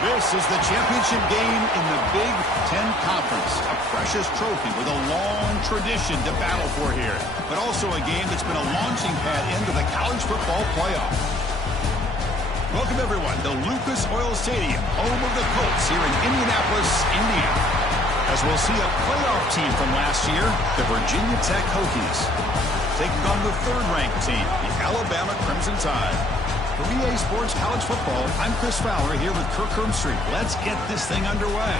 This is the championship game in the Big Ten Conference. A precious trophy with a long tradition to battle for here. But also a game that's been a launching pad into the college football playoff. Welcome, everyone, to Lucas Oil Stadium, home of the Colts here in Indianapolis, Indiana. As we'll see a playoff team from last year, the Virginia Tech Hokies, taking on the third-ranked team, the Alabama Crimson Tide. For EA Sports College Football, I'm Chris Fowler here with Kirk Herbstreit. Let's get this thing underway.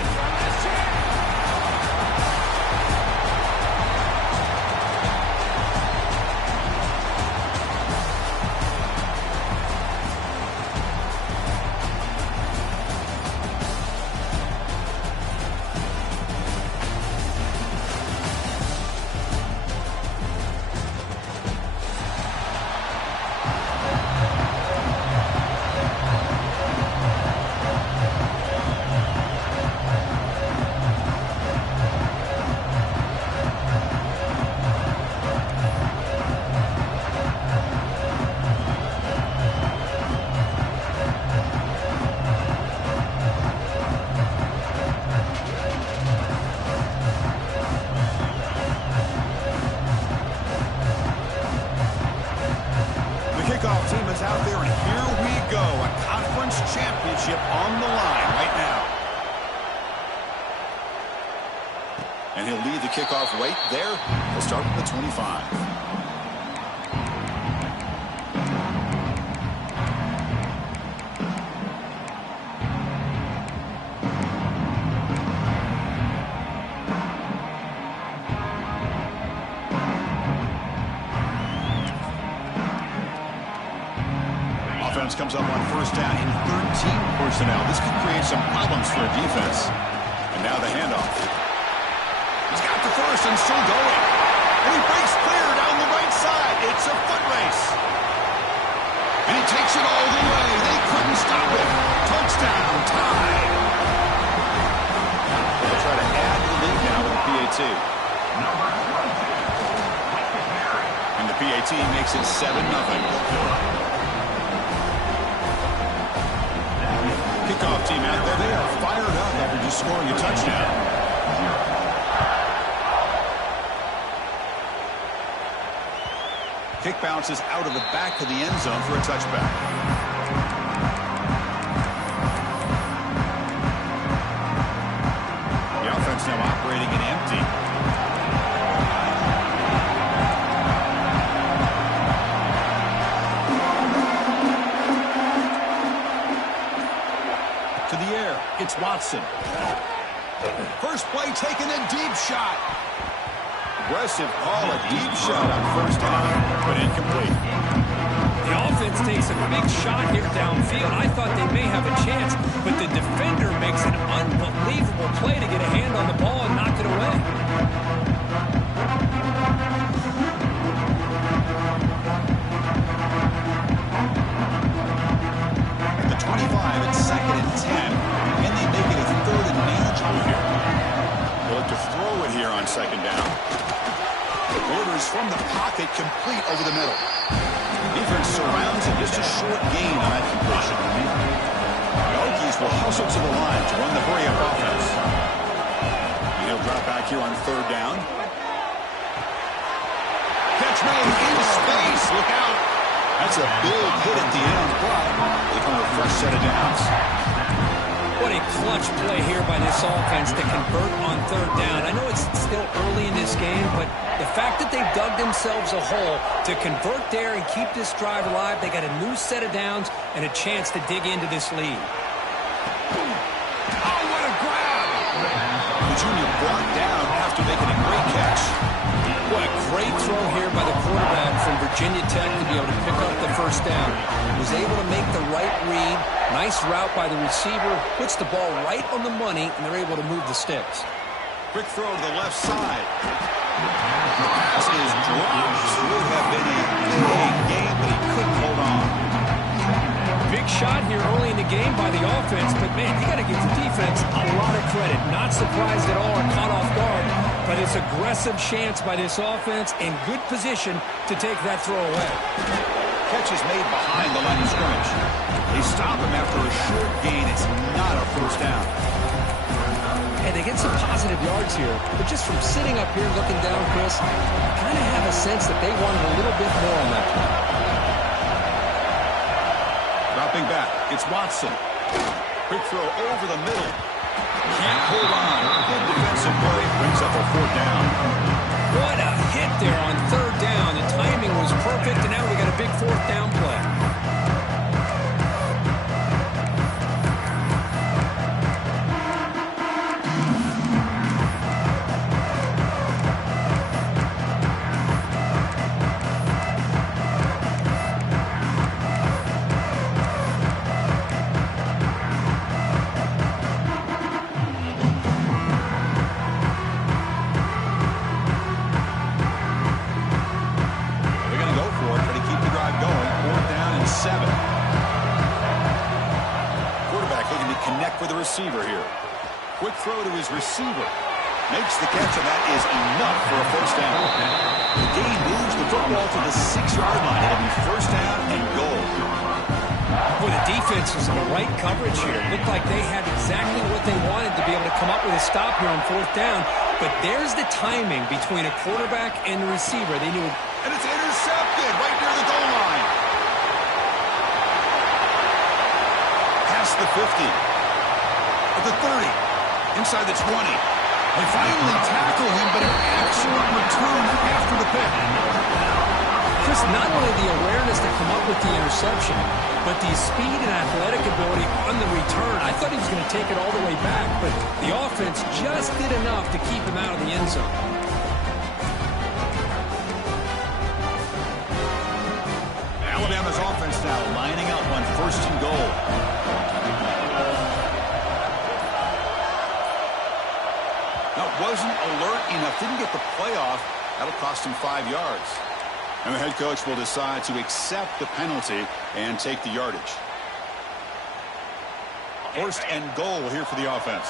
Kickoff team is out there, and here we go. A conference championship on the line right now. And he'll lead the kickoff right there. He'll start at the 25. Offense comes up on first down in 13 personnel. This could create some problems for a defense. And now the handoff. He's got the first and still going. And he breaks clear down the right side. It's a foot race. And he takes it all the way. They couldn't stop it. Touchdown, tied. They'll try to add to the lead now with the PAT. And the PAT makes it 7-0. Kickoff team out there, they are fired up after just scoring a touchdown. Kick bounces out of the back of the end zone for a touchback. The offense now operating in empty. It's Watson. First play taken, a deep shot. Aggressive call, a deep shot on first down, but incomplete. The offense takes a big shot here downfield. I thought they may have a chance, but the defender makes an unbelievable play to get a hand on the ball and knock it away. At the 25, it's 2nd and 10. And they make it a third and manageable here. They'll look to throw it here on second down. Orders from the pocket, complete over the middle. Defense surrounds it, just a short gain on that completion. The Hokies will hustle to the line to run the hurry-up offense. And he'll drop back here on third down. Catch made in space. Look out. That's a big hit at the end, but they come with a fresh set of downs. What a clutch play here by this offense to convert on third down. I know it's still early in this game, but the fact that they've dug themselves a hole to convert there and keep this drive alive, they got a new set of downs and a chance to dig into this lead. Oh, what a grab! The junior brought down after making a great catch. What a great throw here by the quarterback from Virginia Tech to be able to pick up the first down. Was able to make the right read. Nice route by the receiver. Puts the ball right on the money, and they're able to move the sticks. Quick throw to the left side. The pass is dropped. Would have been a big game, but he couldn't hold on. Big shot here early in the game by the offense, but man, you got to give the defense a lot of credit. Not surprised at all or caught off guard, but it's aggressive chance by this offense in good position to take that throw away. Catch is made behind the line of scrimmage. They stop him after a short gain. It's not a first down. And they get some positive yards here. But just from sitting up here looking down, Chris, I kind of have a sense that they wanted a little bit more on that play. Dropping back, it's Watson. Quick throw over the middle. Can't hold on. Good defensive play. Brings up a fourth down. What a hit there on third down. The timing was perfect, and now we got a big fourth down play. Receiver here. Quick throw to his receiver. Makes the catch, and that is enough for a first down. The gain moves the football to the 6-yard line. It'll be first down and goal. Boy, the defense was in the right coverage here. It looked like they had exactly what they wanted to be able to come up with a stop here on fourth down. But there's the timing between a quarterback and the receiver. They knew. And it's intercepted right near the goal line. Past the 50. At the 30, inside the 20. They finally tackle him, but an excellent return after the pick. Chris, not only the awareness to come up with the interception, but the speed and athletic ability on the return. I thought he was going to take it all the way back, but the offense just did enough to keep him out of the end zone. Alabama's offense now lining up on first and goal. Wasn't alert enough, didn't get the playoff. That'll cost him 5 yards. And the head coach will decide to accept the penalty and take the yardage. First and goal here for the offense.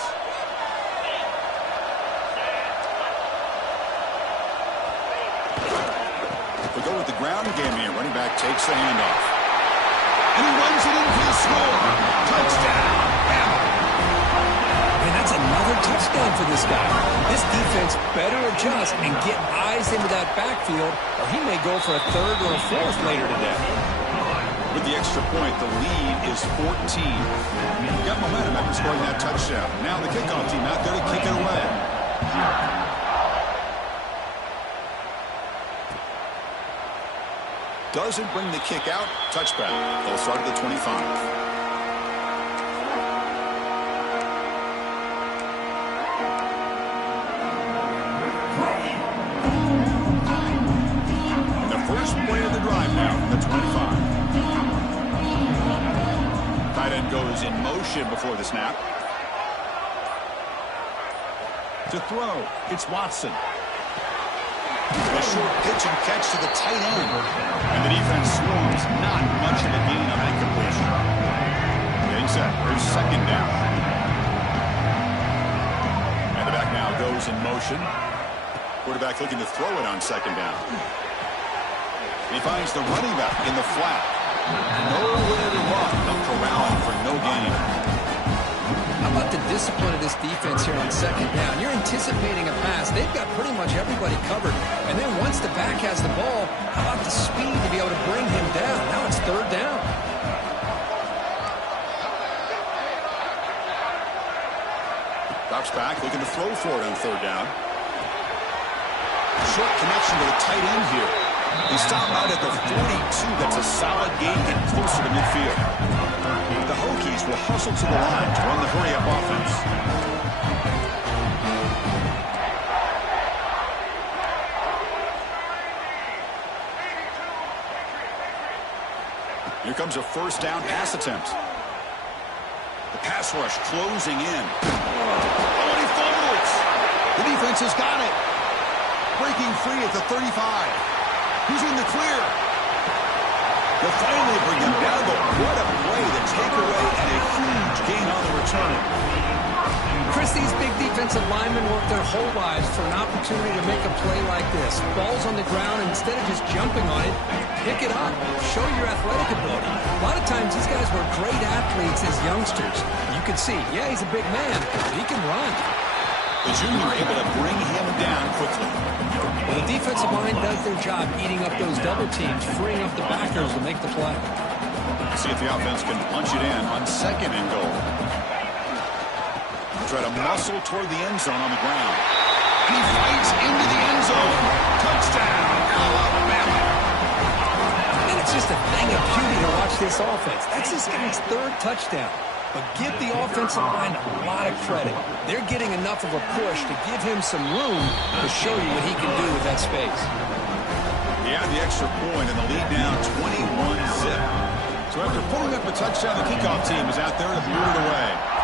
We go with the ground game here. Running back takes the handoff. And he runs it in for the score. Touchdown. That's another touchdown for this guy. This defense better adjust and get eyes into that backfield, or he may go for a third or a fourth later today. With the extra point, the lead is 14. Got momentum after scoring that touchdown. Now the kickoff team out there to kick it away. Doesn't bring the kick out. Touchback. They'll start at the 25. Goes in motion before the snap. To throw, it's Watson. A short pitch and catch to the tight end. And the defense swarms. Not much of a gain on that completion. Getting set. Here's second down. And the back now goes in motion. Quarterback looking to throw it on second down. He finds the running back in the flat. Nowhere to run. No corralling for no gain. How about the discipline of this defense here on second down? You're anticipating a pass. They've got pretty much everybody covered. And then once the back has the ball, how about the speed to be able to bring him down? Now it's third down. Drops back, looking to throw for it on third down. Short connection to the tight end here. He stopped out at the 42. That's a solid gain, getting closer to midfield. The Hokies will hustle to the line to run the hurry-up offense. Here comes a first down pass attempt. The pass rush closing in. Oh, and he fumbles. The defense has got it. Breaking free at the 35. He's in the clear. They'll finally bring him down, but what a play. The takeaway and a huge gain on the return. Chris, Guess these big defensive linemen work their whole lives for an opportunity to make a play like this. Ball's on the ground, and instead of just jumping on it, pick it up. Show your athletic ability. A lot of times these guys were great athletes as youngsters. You can see, yeah, he's a big man, but he can run. The junior able to bring him down quickly. Well, the defensive line does their job eating up those double teams, freeing up the backers to make the play. See if the offense can punch it in on 2nd and goal. Try to muscle toward the end zone on the ground. And he fights into the end zone. Touchdown, Alabama. And it's just a thing of beauty to watch this offense. That's this guy's 3rd touchdown. But give the offensive line a lot of credit. They're getting enough of a push to give him some room to show you what he can do with that space. He had the extra point and the lead now 21-zip. So after pulling up a touchdown, the kickoff team is out there to boot it away.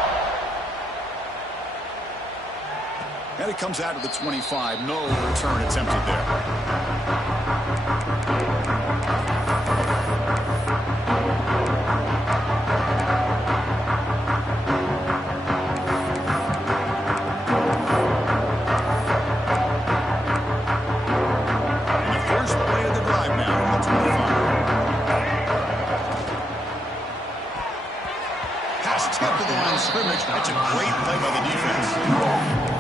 And it comes out to the 25. No return attempted there. And the first play of the drive now from the 25. Pass tipped to the line of scrimmage. That's a great play by the defense.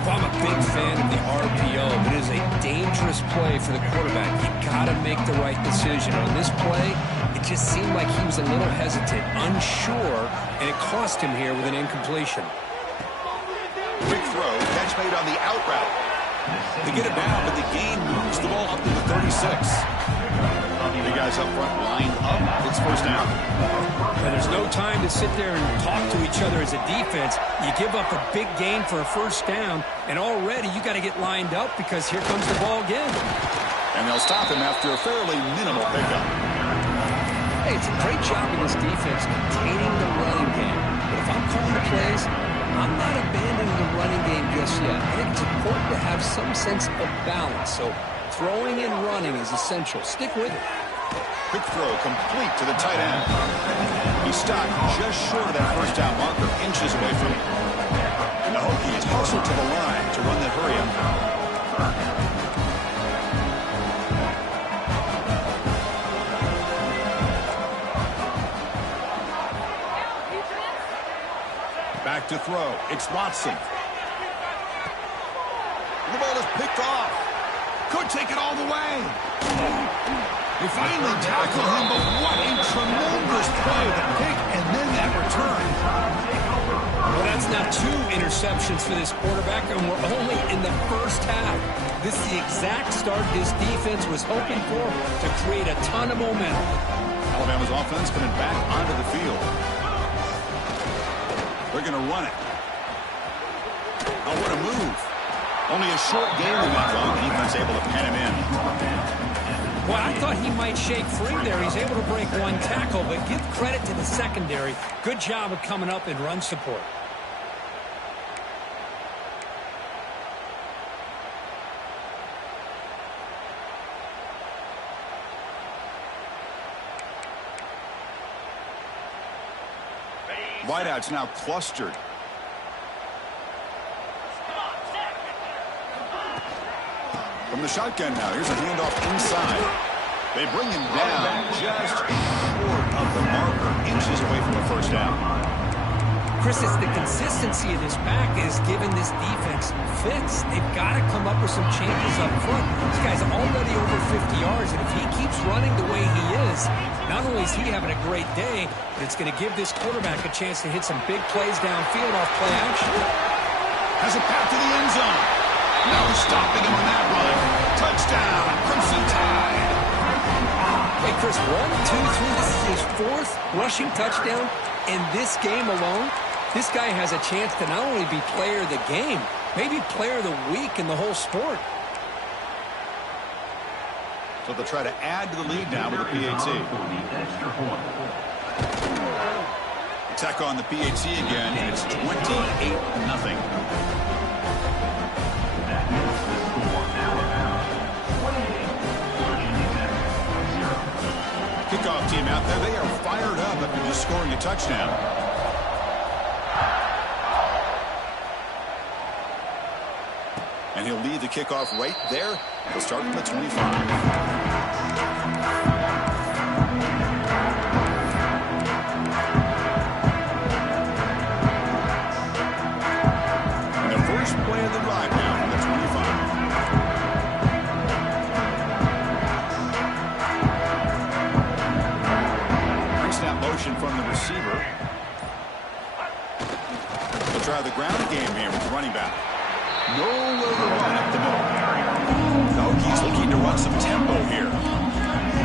I'm a big fan of the RPO, but it is a dangerous play for the quarterback. You got to make the right decision. On this play, it just seemed like he was a little hesitant, unsure, and it cost him here with an incompletion. Quick throw, catch made on the out route. They get it down, but the gain moves the ball up to the 36. The guys up front lined up. It's 1st down. And there's no time to sit there and talk to each other as a defense. You give up a big gain for a 1st down, and already you got to get lined up because here comes the ball again. And they'll stop him after a fairly minimal pickup. Hey, it's a great job in this defense containing the running game. But if I'm calling the plays, I'm not abandoning the running game just yet. I think it's important to have some sense of balance. So throwing and running is essential. Stick with it. Quick throw complete to the tight end. He stopped just short of that 1st down marker, inches away from it. And the Hokie is hustled to the line to run that hurry up. Back to throw. It's Watson. The ball is picked off. Could take it all the way. They finally tackle him, but what a tremendous play. The pick and then that return. Well, that's now 2 interceptions for this quarterback, and we're only in the 1st half. This is the exact start this defense was hoping for to create a ton of momentum. Alabama's offense coming back onto the field. They're going to run it. Oh, what a move. Only a short game in that long. Defense able to pen him in. Well, I thought he might shake free there. He's able to break 1 tackle, but give credit to the secondary. Good job of coming up in run support. Wideouts now clustered. From the shotgun now, here's a handoff inside. They bring him down just short of the marker, inches away from the 1st down. Chris, it's the consistency of this back is giving this defense fits. They've got to come up with some changes up front. This guy's already over 50 yards, and if he keeps running the way he is, not only is he having a great day, but it's going to give this quarterback a chance to hit some big plays downfield off play action. Has a path to the end zone. No stopping him on that run. Touchdown, Crimson Tide. Hey, Chris, 1, 2, 3. This is his 4th rushing touchdown in this game alone. This guy has a chance to not only be player of the game, maybe player of the week in the whole sport. So they'll try to add to the lead now with the PAT. Attack on the PAT again, and it's 28-0. Kickoff team out there, they are fired up after just scoring a touchdown. And he'll lead the kickoff right there. He'll start from the 25. Play of the drive now from the 25. Pre-snap motion from the receiver. He'll try the ground game here with the running back. Nowhere to run up the middle. No, he's looking to run some tempo here.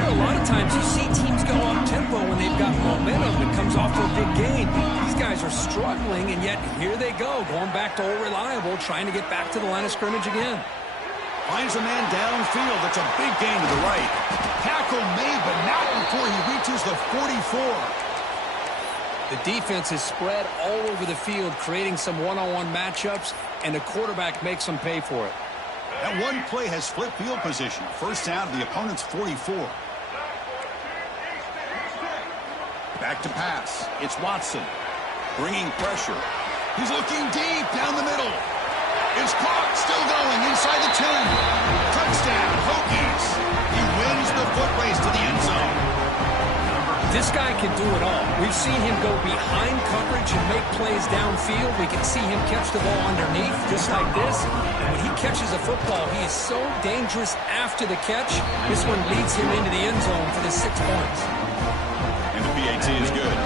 A lot of times you see teams go up tempo when they've got momentum that comes off of a big gain. These guys are struggling, and yet here they go, going back to old reliable, trying to get back to the line of scrimmage again. Finds a man downfield. That's a big gain to the right. Tackle made, but not before he reaches the 44. The defense is spread all over the field, creating some one-on-one matchups, and the quarterback makes them pay for it. That one play has flipped field position. First down to the opponent's 44. Back to pass. It's Watson. Bringing pressure. He's looking deep down the middle. It's caught. Still going inside the 10. Touchdown, Hokies. He wins the foot race to the end zone. This guy can do it all. We've seen him go behind coverage and make plays downfield. We can see him catch the ball underneath, just like this. And when he catches a football, he is so dangerous after the catch. This one leads him into the end zone for the 6 points. And the PAT is good.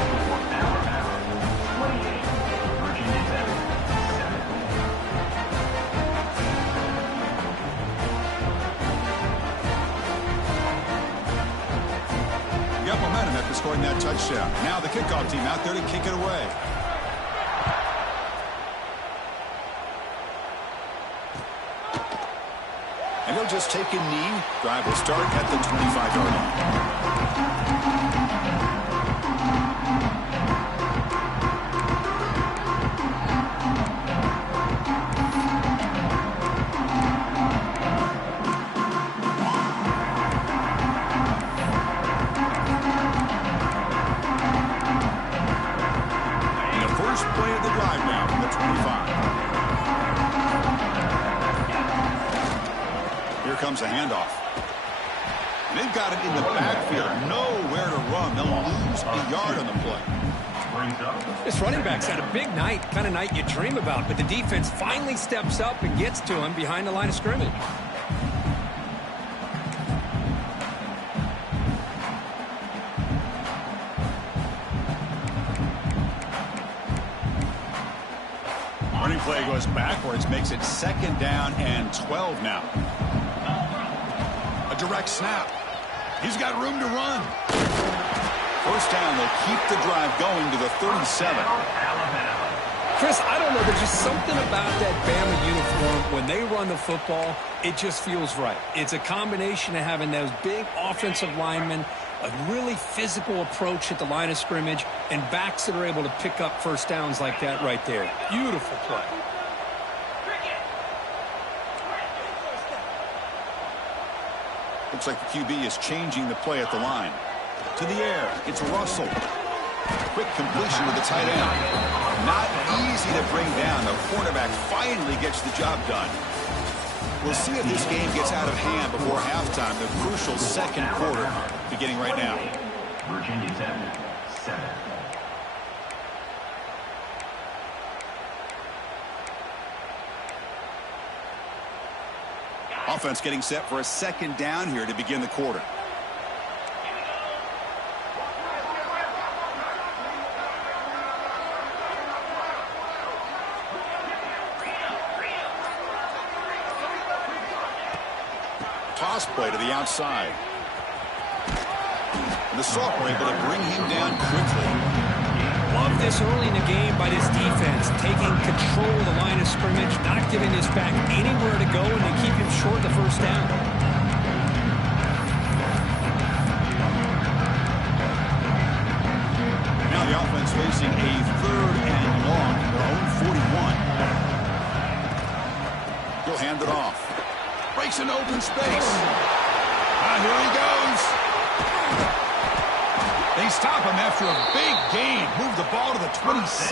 Got momentum after scoring that touchdown. Now the kickoff team out there to kick it away. And he'll just take a knee. Drive will start at the 25-yard line. Comes a handoff. And they've got it in the backfield. Nowhere to run. They'll lose a yard on the play. This running back's had a big night, kind of night you dream about, but the defense finally steps up and gets to him behind the line of scrimmage. Running play goes backwards, makes it 2nd down and 12 now. Direct snap. He's got room to run. First down, they'll keep the drive going to the 37. Chris, I don't know. There's just something about that Bama uniform. When they run the football, it just feels right. It's a combination of having those big offensive linemen, a really physical approach at the line of scrimmage, and backs that are able to pick up first downs like that right there. Beautiful play. Looks like the QB is changing the play at the line. To the air, it's Russell. Quick completion with the tight end. Not easy to bring down. The quarterback finally gets the job done. We'll see if this game gets out of hand before halftime. The crucial 2nd quarter beginning right now. Virginia 7. Offense getting set for a 2nd down here to begin the quarter. Toss play to the outside. And the sophomore able to bring him down quickly. Love this early in the game by this defense, taking control of the line of scrimmage, not giving this back anywhere to go, and they keep him short the first down. Now the offense facing a 3rd and long, their own 41. He'll hand it off. Breaks an open space. Here he goes. They stop him after a big gain. Move the ball to the 26.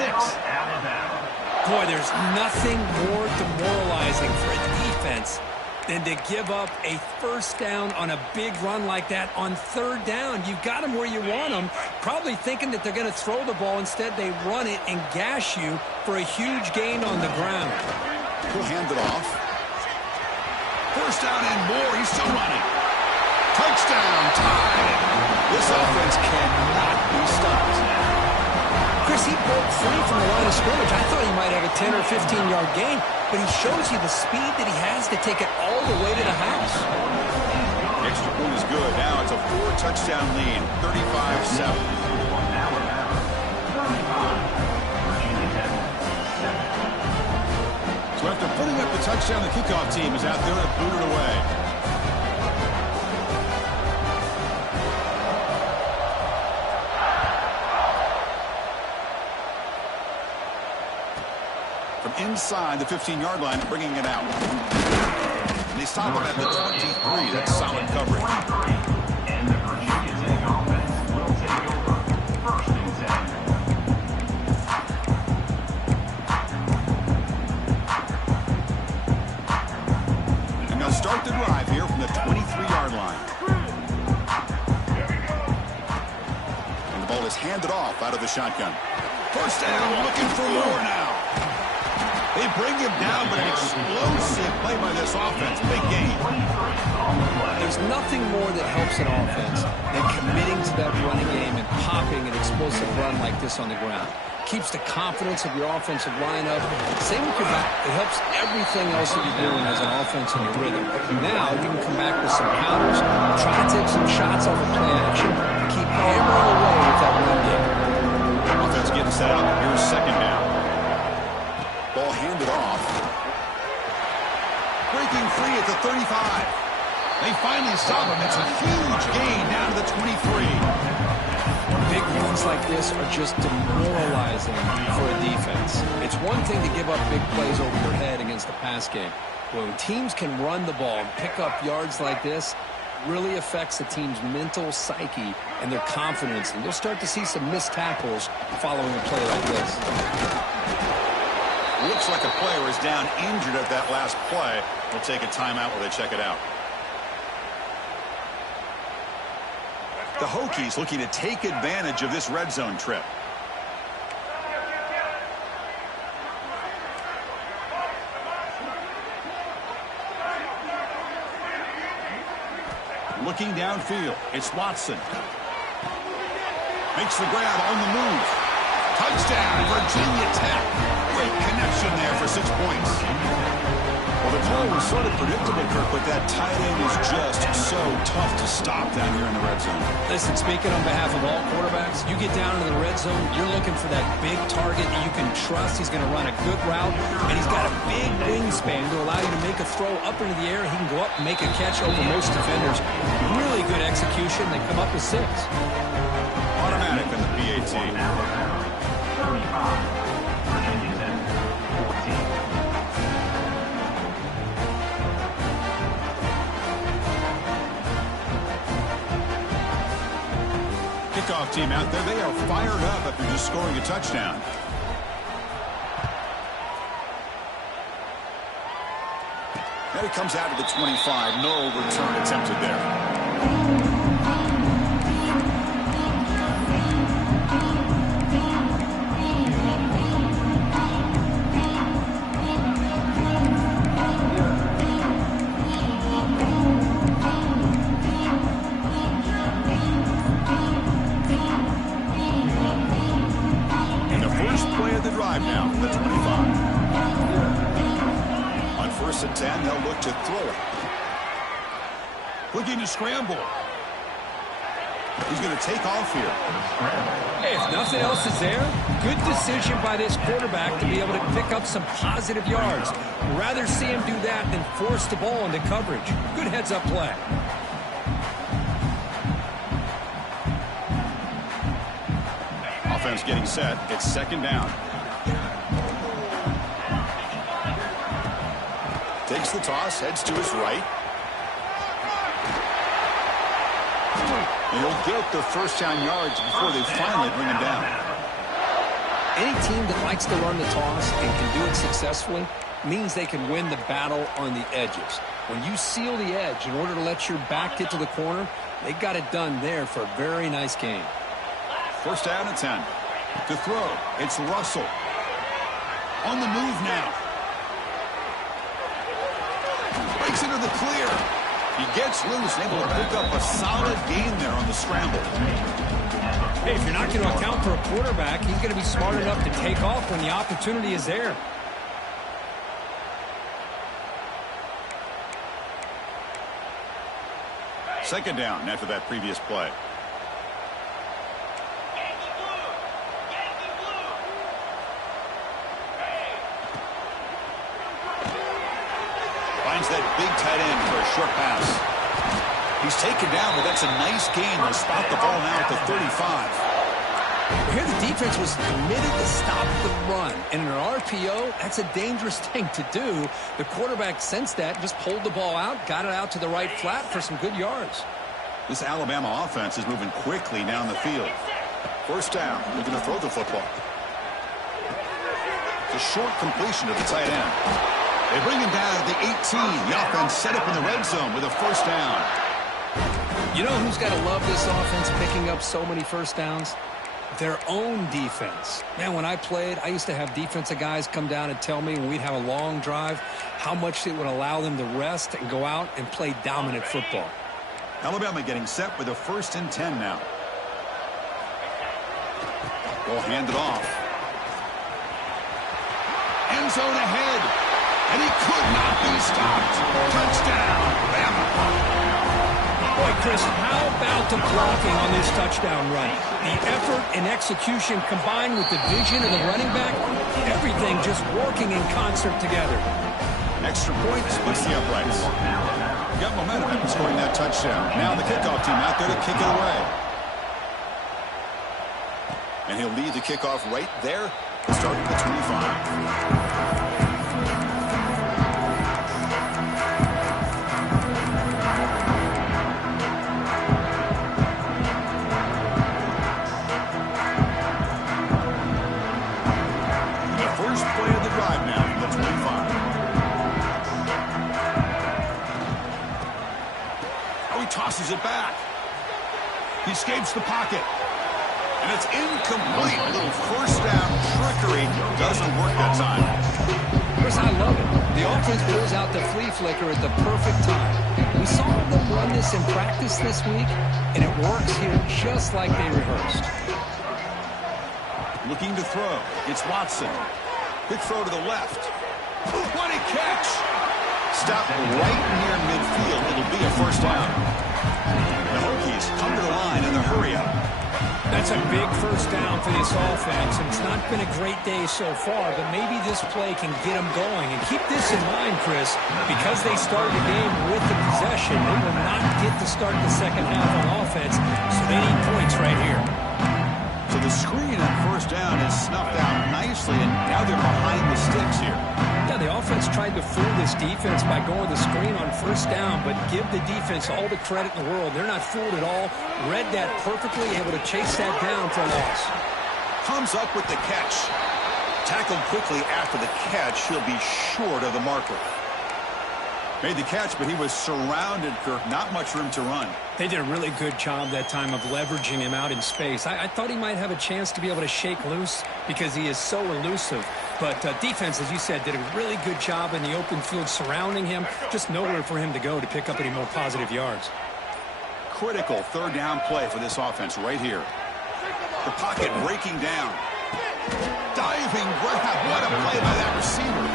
Boy, there's nothing more demoralizing for a defense than to give up a first down on a big run like that on third down. You've got them where you want them, probably thinking that they're going to throw the ball. Instead, they run it and gash you for a huge gain on the ground. He'll hand it off. First down and more. He's still running. Touchdown, tied. This offense cannot be stopped. Chris, he broke free from the line of scrimmage. I thought he might have a 10 or 15-yard gain, but he shows you the speed that he has to take it all the way to the house. Extra point is good. Now it's a 4-touchdown lead, 35-7. So after putting up the touchdown, the kickoff team is out there to boot it away. From inside the 15-yard line, bringing it out. And they stop him at the 23. That's solid coverage. And the Virginia Tech offense will take over 1st and 10. And they'll start the drive here from the 23-yard line. And the ball is handed off out of the shotgun. First down, looking for more now. They bring him down, but an explosive play by this offense. Big game. There's nothing more that helps an offense than committing to that running game and popping an explosive run like this on the ground. Keeps the confidence of your offensive line up. Same with your back. It helps everything else that you're doing as an offense in your rhythm. Now you can come back with some counters, try to take some shots off of play action, and keep hammering away with that run game. Offense getting set up. Here's second down. Ball handed off. Breaking free at the 35. They finally stop him. It's a huge gain down to the 23. Big runs like this are just demoralizing for a defense. It's one thing to give up big plays over your head against the pass game. When teams can run the ball and pick up yards like this, really affects the team's mental psyche and their confidence. And you'll start to see some missed tackles following a play like this. Looks like a player is down injured at that last play. We'll take a timeout while they check it out. The Hokies looking to take advantage of this red zone trip. Looking downfield, it's Watson. Makes the grab on the move. Touchdown, Virginia Tech. Great connection there for 6 points. Well, the play was sort of predictable, Kirk, but that tight end is just so tough to stop down here in the red zone. Listen, speaking on behalf of all quarterbacks, you get down into the red zone, you're looking for that big target that you can trust. He's going to run a good route, and he's got a big wingspan to allow you to make a throw up into the air. He can go up and make a catch over most defenders. Really good execution. They come up with 6. Automatic in the PAT. Kickoff team out there. They are fired up after just scoring a touchdown. And it comes out to the 25. No return attempted there. Now, the 25. On 1st and 10, they'll look to throw it. Looking to scramble. He's going to take off here. Hey, if nothing else is there, good decision by this quarterback to be able to pick up some positive yards. Rather see him do that than force the ball into coverage. Good heads-up play. Offense getting set. It's second down. Takes the toss, heads to his right. And he'll get the first down yards before they finally bring him down. Any team that likes to run the toss and can do it successfully means they can win the battle on the edges. When you seal the edge in order to let your back get to the corner, they got it done there for a very nice game. First down and 10. To throw, it's Russell. On the move now. Breaks into the clear. He gets loose and able to pick up a solid gain there on the scramble. Hey, if you're not going to account for a quarterback, he's going to be smart enough to take off when the opportunity is there. Second down after that previous play. Finds that big tight end for a short pass. He's taken down, but that's a nice gain. They'll spot the ball now at the 35. Here the defense was committed to stop the run. And in an RPO, that's a dangerous thing to do. The quarterback sensed that, just pulled the ball out, got it out to the right flat for some good yards. This Alabama offense is moving quickly down the field. First down, they're going to throw the football. It's a short completion to the tight end. They bring him down at the 18. The offense set up in the red zone with a first down. You know who's got to love this offense picking up so many first downs? Their own defense. Man, when I played, I used to have defensive guys come down and tell me when we'd have a long drive how much it would allow them to rest and go out and play dominant football. Alabama getting set with a 1st and 10 now. Will hand it off. End zone ahead. And he could not be stopped. Touchdown, Bama. Boy, Chris, how about the blocking on this touchdown run? The effort and execution combined with the vision of the running back, everything just working in concert together. Extra point splits the uprights. Got momentum after scoring that touchdown. Now the kickoff team out there to kick it away. And he'll lead the kickoff right there, starting at the 25. Tosses it back. He escapes the pocket. And it's incomplete. A little first down trickery doesn't work that time. Chris, I love it. The offense pulls out the flea flicker at the perfect time. We saw them run this in practice this week, and it works here just like they rehearsed. Looking to throw. It's Watson. Quick throw to the left. What a catch! Stop right near midfield. It'll be a first down. The Hokies come to the line in the hurry-up. That's a big first down for this offense, and it's not been a great day so far, but maybe this play can get them going. And keep this in mind, Chris, because they started the game with the possession, they will not get to start the second half on offense, so they need points right here. So the screen on first down is snuffed out nicely, and now they're behind the sticks here. Yeah, the offense tried to fool this defense by going the screen on first down, but give the defense all the credit in the world. They're not fooled at all. Read that perfectly, able to chase that down for a loss. Comes up with the catch. Tackled quickly after the catch. He'll be short of the marker. Made the catch, but he was surrounded, Kirk. Not much room to run. They did a really good job that time of leveraging him out in space. I thought he might have a chance to be able to shake loose because he is so elusive. But defense, as you said, did a really good job in the open field surrounding him. Just nowhere for him to go to pick up any more positive yards. Critical third down play for this offense right here. The pocket breaking down. Diving grab. What a play by that receiver.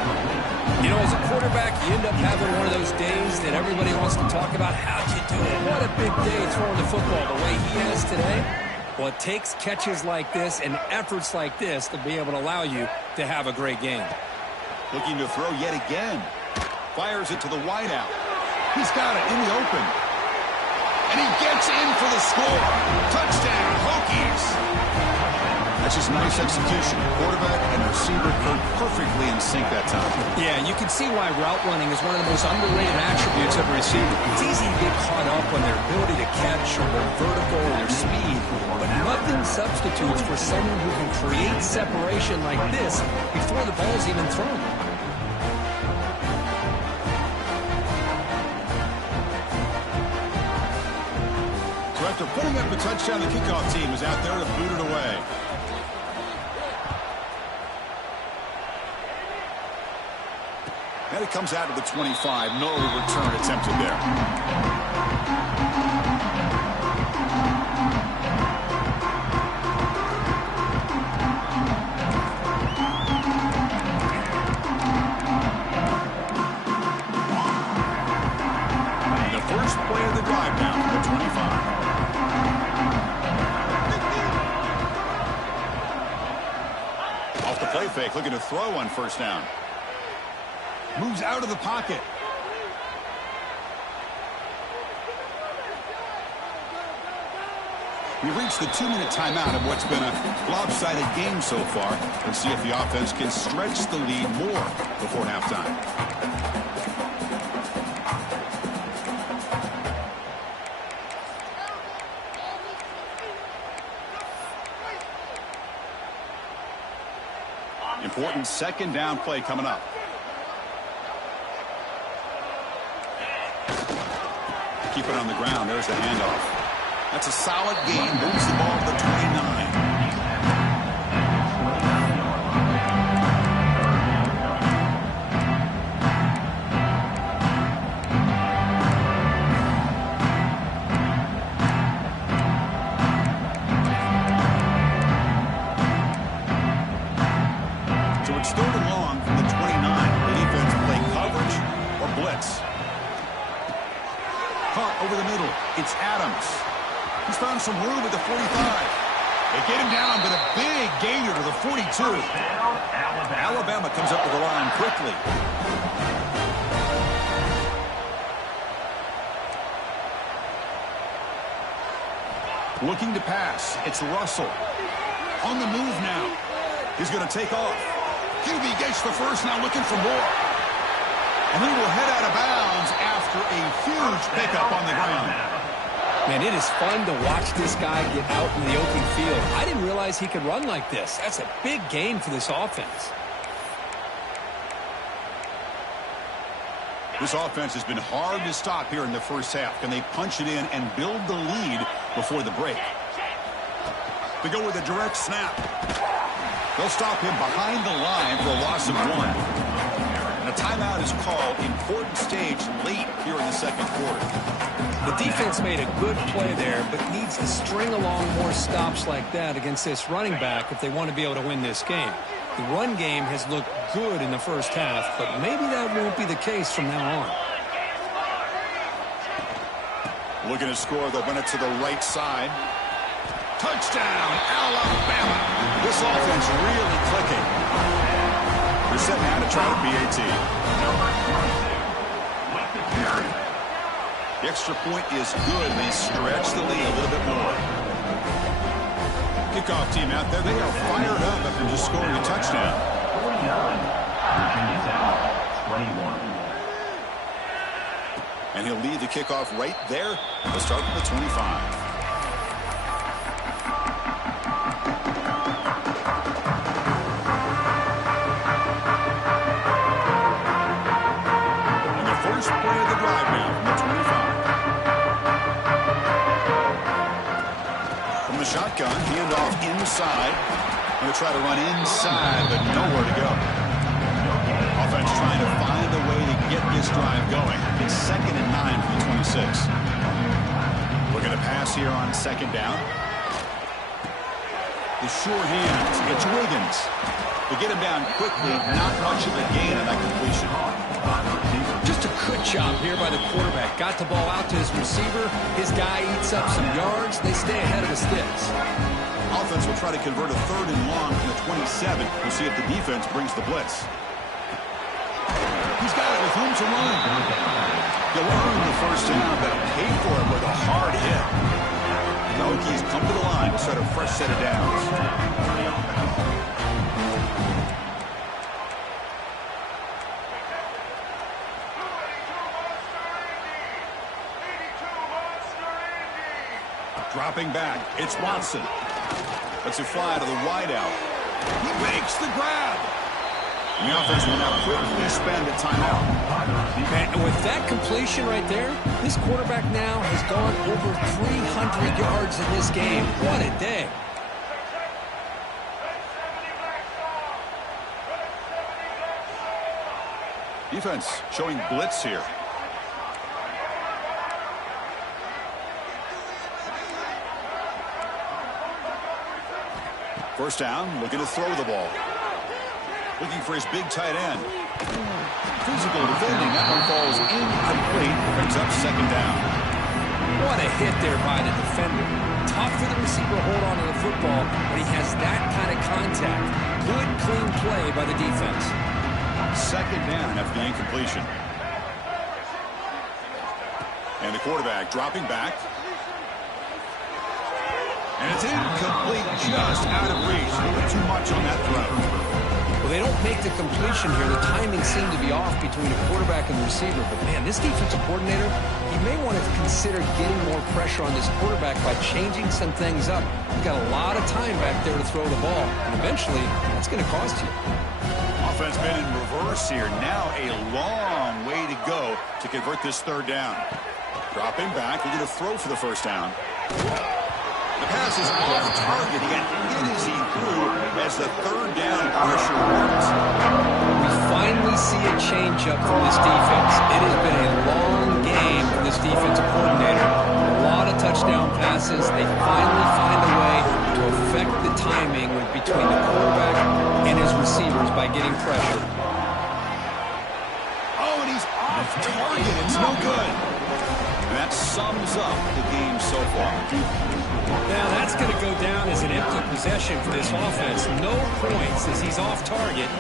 You know, as a quarterback, you end up having one of those days that everybody wants to talk about. How'd you do it? What a big day throwing the football the way he has today. Well, it takes catches like this and efforts like this to be able to allow you to have a great game. Looking to throw yet again. Fires it to the wideout. He's got it in the open. And he gets in for the score. Touchdown, Hokies. That's just nice execution. Quarterback and receiver perfectly in sync that time. Yeah, you can see why route running is one of the most underrated attributes of a receiver. It's easy to get caught up on their ability to catch or their vertical or their speed, but nothing substitutes for someone who can create separation like this before the ball is even thrown. So after putting up a touchdown, the kickoff team is out there to boot it away. And it comes out to the 25. No return attempted there. The first play of the drive now from the 25. Off the play fake, looking to throw on first down. Moves out of the pocket. We reached the 2-minute timeout of what's been a lopsided game so far. Let's see if the offense can stretch the lead more before halftime. Important second down play coming up. Keep it on the ground. There's the handoff. That's a solid gain. Moves the ball to the 29. So it's third and long from the 29. The defense play coverage or blitz. Caught over the middle. It's Adams. He's found some room at the 45. They get him down, but a big gainer to the 42. Alabama comes up to the line quickly. Looking to pass. It's Russell. On the move now. He's going to take off. QB gets the first, now looking for more. And he will head out of bounds after a huge pickup on the ground. Man, it is fun to watch this guy get out in the open field. I didn't realize he could run like this. That's a big gain for this offense. This offense has been hard to stop here in the first half. Can they punch it in and build the lead before the break? They go with a direct snap. They'll stop him behind the line for a loss of 1. And a timeout is called. Important stage late here in the second quarter. The defense made a good play there, but needs to string along more stops like that against this running back if they want to be able to win this game. The run game has looked good in the first half, but maybe that won't be the case from now on. Looking to score, they'll run it to the right side. Touchdown, Alabama. This offense really clicking. They're setting out to try the PAT. The extra point is good. They stretch the lead a little bit more. Kickoff team out there. They are fired up after just scoring a touchdown. 21. And he'll lead the kickoff right there. They'll start from the 25. First play of the drive now from the 25. From the shotgun, handoff inside. Going to try to run inside, but nowhere to go. Offense trying to find a way to get this drive going. It's 2nd and 9 from the 26. Looking to pass here on second down. The sure hands. It's Wiggins. They get him down quickly. Not much of a gain on that completion. Just a good job here by the quarterback. Got the ball out to his receiver. His guy eats up some yards. They stay ahead of the sticks. Offense will try to convert a 3rd and long from the 27. We'll see if the defense brings the blitz. He's got it with room to run. You learn the first down, but pay for it with a hard hit. The Hokies come to the line to start a fresh set of downs. Dropping back, it's Watson. Lets it fly to the wideout. He makes the grab. And the offense will now quickly spend a timeout. And with that completion right there, this quarterback now has gone over 300 yards in this game. What a day. Defense showing blitz here. First down, looking to throw the ball. Looking for his big tight end. Physical defending. That one falls incomplete. Brings up second down. What a hit there by the defender. Tough for the receiver to hold on to the football, but he has that kind of contact. Good, clean play by the defense. Second down after the incompletion. And the quarterback dropping back. And it's incomplete, just out of reach. A little too much on that throw. Well, they don't make the completion here. The timing seemed to be off between the quarterback and the receiver. But, man, this defensive coordinator, he may want to consider getting more pressure on this quarterback by changing some things up. He's got a lot of time back there to throw the ball. And eventually, that's going to cost you. Offense been in reverse here. Now a long way to go to convert this third down. Dropping back, looking to throw for the first down. The pass is off target. He got hit as he threw as the third down pressure works. We finally see a change-up from this defense. It has been a long game for this defensive coordinator. A lot of touchdown passes. They finally find a way to affect the timing between the quarterback and his receivers by getting pressure. Oh, and he's off target. It's no good. And that sums up the game so far. Now that's going to go down as an empty possession for this offense. No points as he's off target.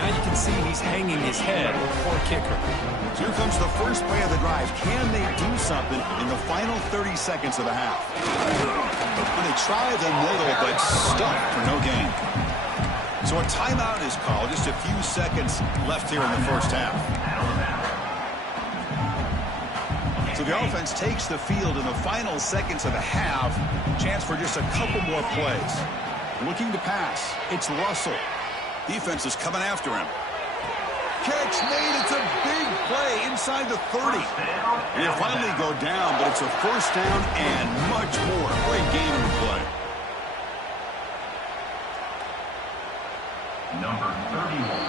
Now you can see he's hanging his head. Poor kicker. So here comes the first play of the drive. Can they do something in the final 30 seconds of the half? And they try the middle, but stuck for no gain. So a timeout is called. Just a few seconds left here in the first half. So the offense takes the field in the final seconds of the half. Chance for just a couple more plays. Looking to pass. It's Russell. Defense is coming after him. Catch made. It's a big play inside the 30. And he'll finally go down, but it's a first down and much more. Great game to play. Number 31.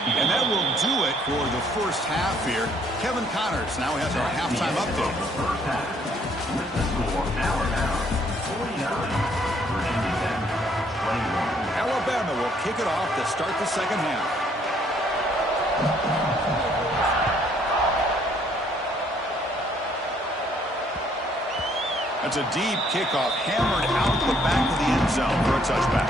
And that will do it for the first half here. Kevin Connors now has our halftime update. First half. With the score, Alabama 49, Virginia Tech 21. Alabama will kick it off to start the second half. That's a deep kickoff, hammered out the back of the end zone for a touchback.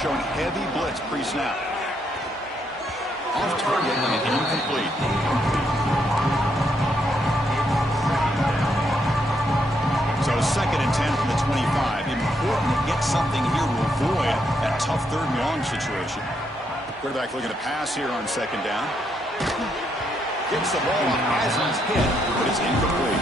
Showing heavy blitz pre-snap. Off target and incomplete. So second and 10 from the 25. Important to get something here to avoid that tough third and long situation. Quarterback looking to pass here on second down. Gets the ball as he's hit, but it's incomplete.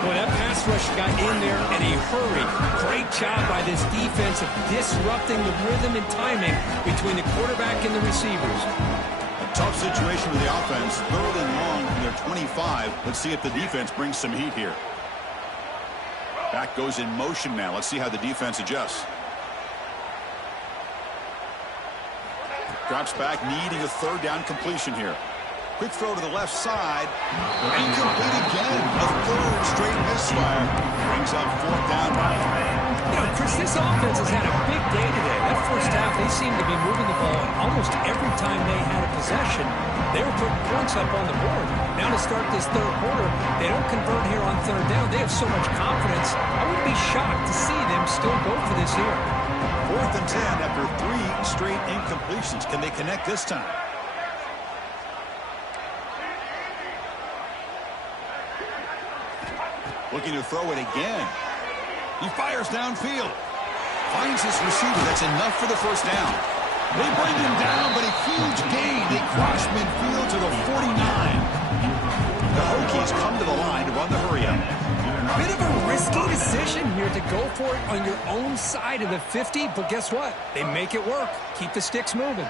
Well, that pass rush got in there in a hurry. Great job by this defense of disrupting the rhythm and timing between the quarterback and the receivers. A tough situation with the offense. Third and long from their 25. Let's see if the defense brings some heat here. Back goes in motion now. Let's see how the defense adjusts. Drops back, needing a third down completion here. Quick throw to the left side. Incomplete again. A third straight misfire. Brings up fourth down. You know, Chris, this offense has had a big day today. That first half, they seemed to be moving the ball almost every time they had a possession. They were putting points up on the board. Now to start this third quarter, they don't convert here on third down. They have so much confidence. I wouldn't be shocked to see them still go for this here. 4th and 10 after 3 straight incompletions. Can they connect this time? Looking to throw it again. He fires downfield. Finds his receiver. That's enough for the first down. They bring him down, but a huge gain. They cross midfield to the 49. The Hokies come to the line to run the hurry-up. Bit of a risky decision here to go for it on your own side of the 50, but guess what? They make it work. Keep the sticks moving.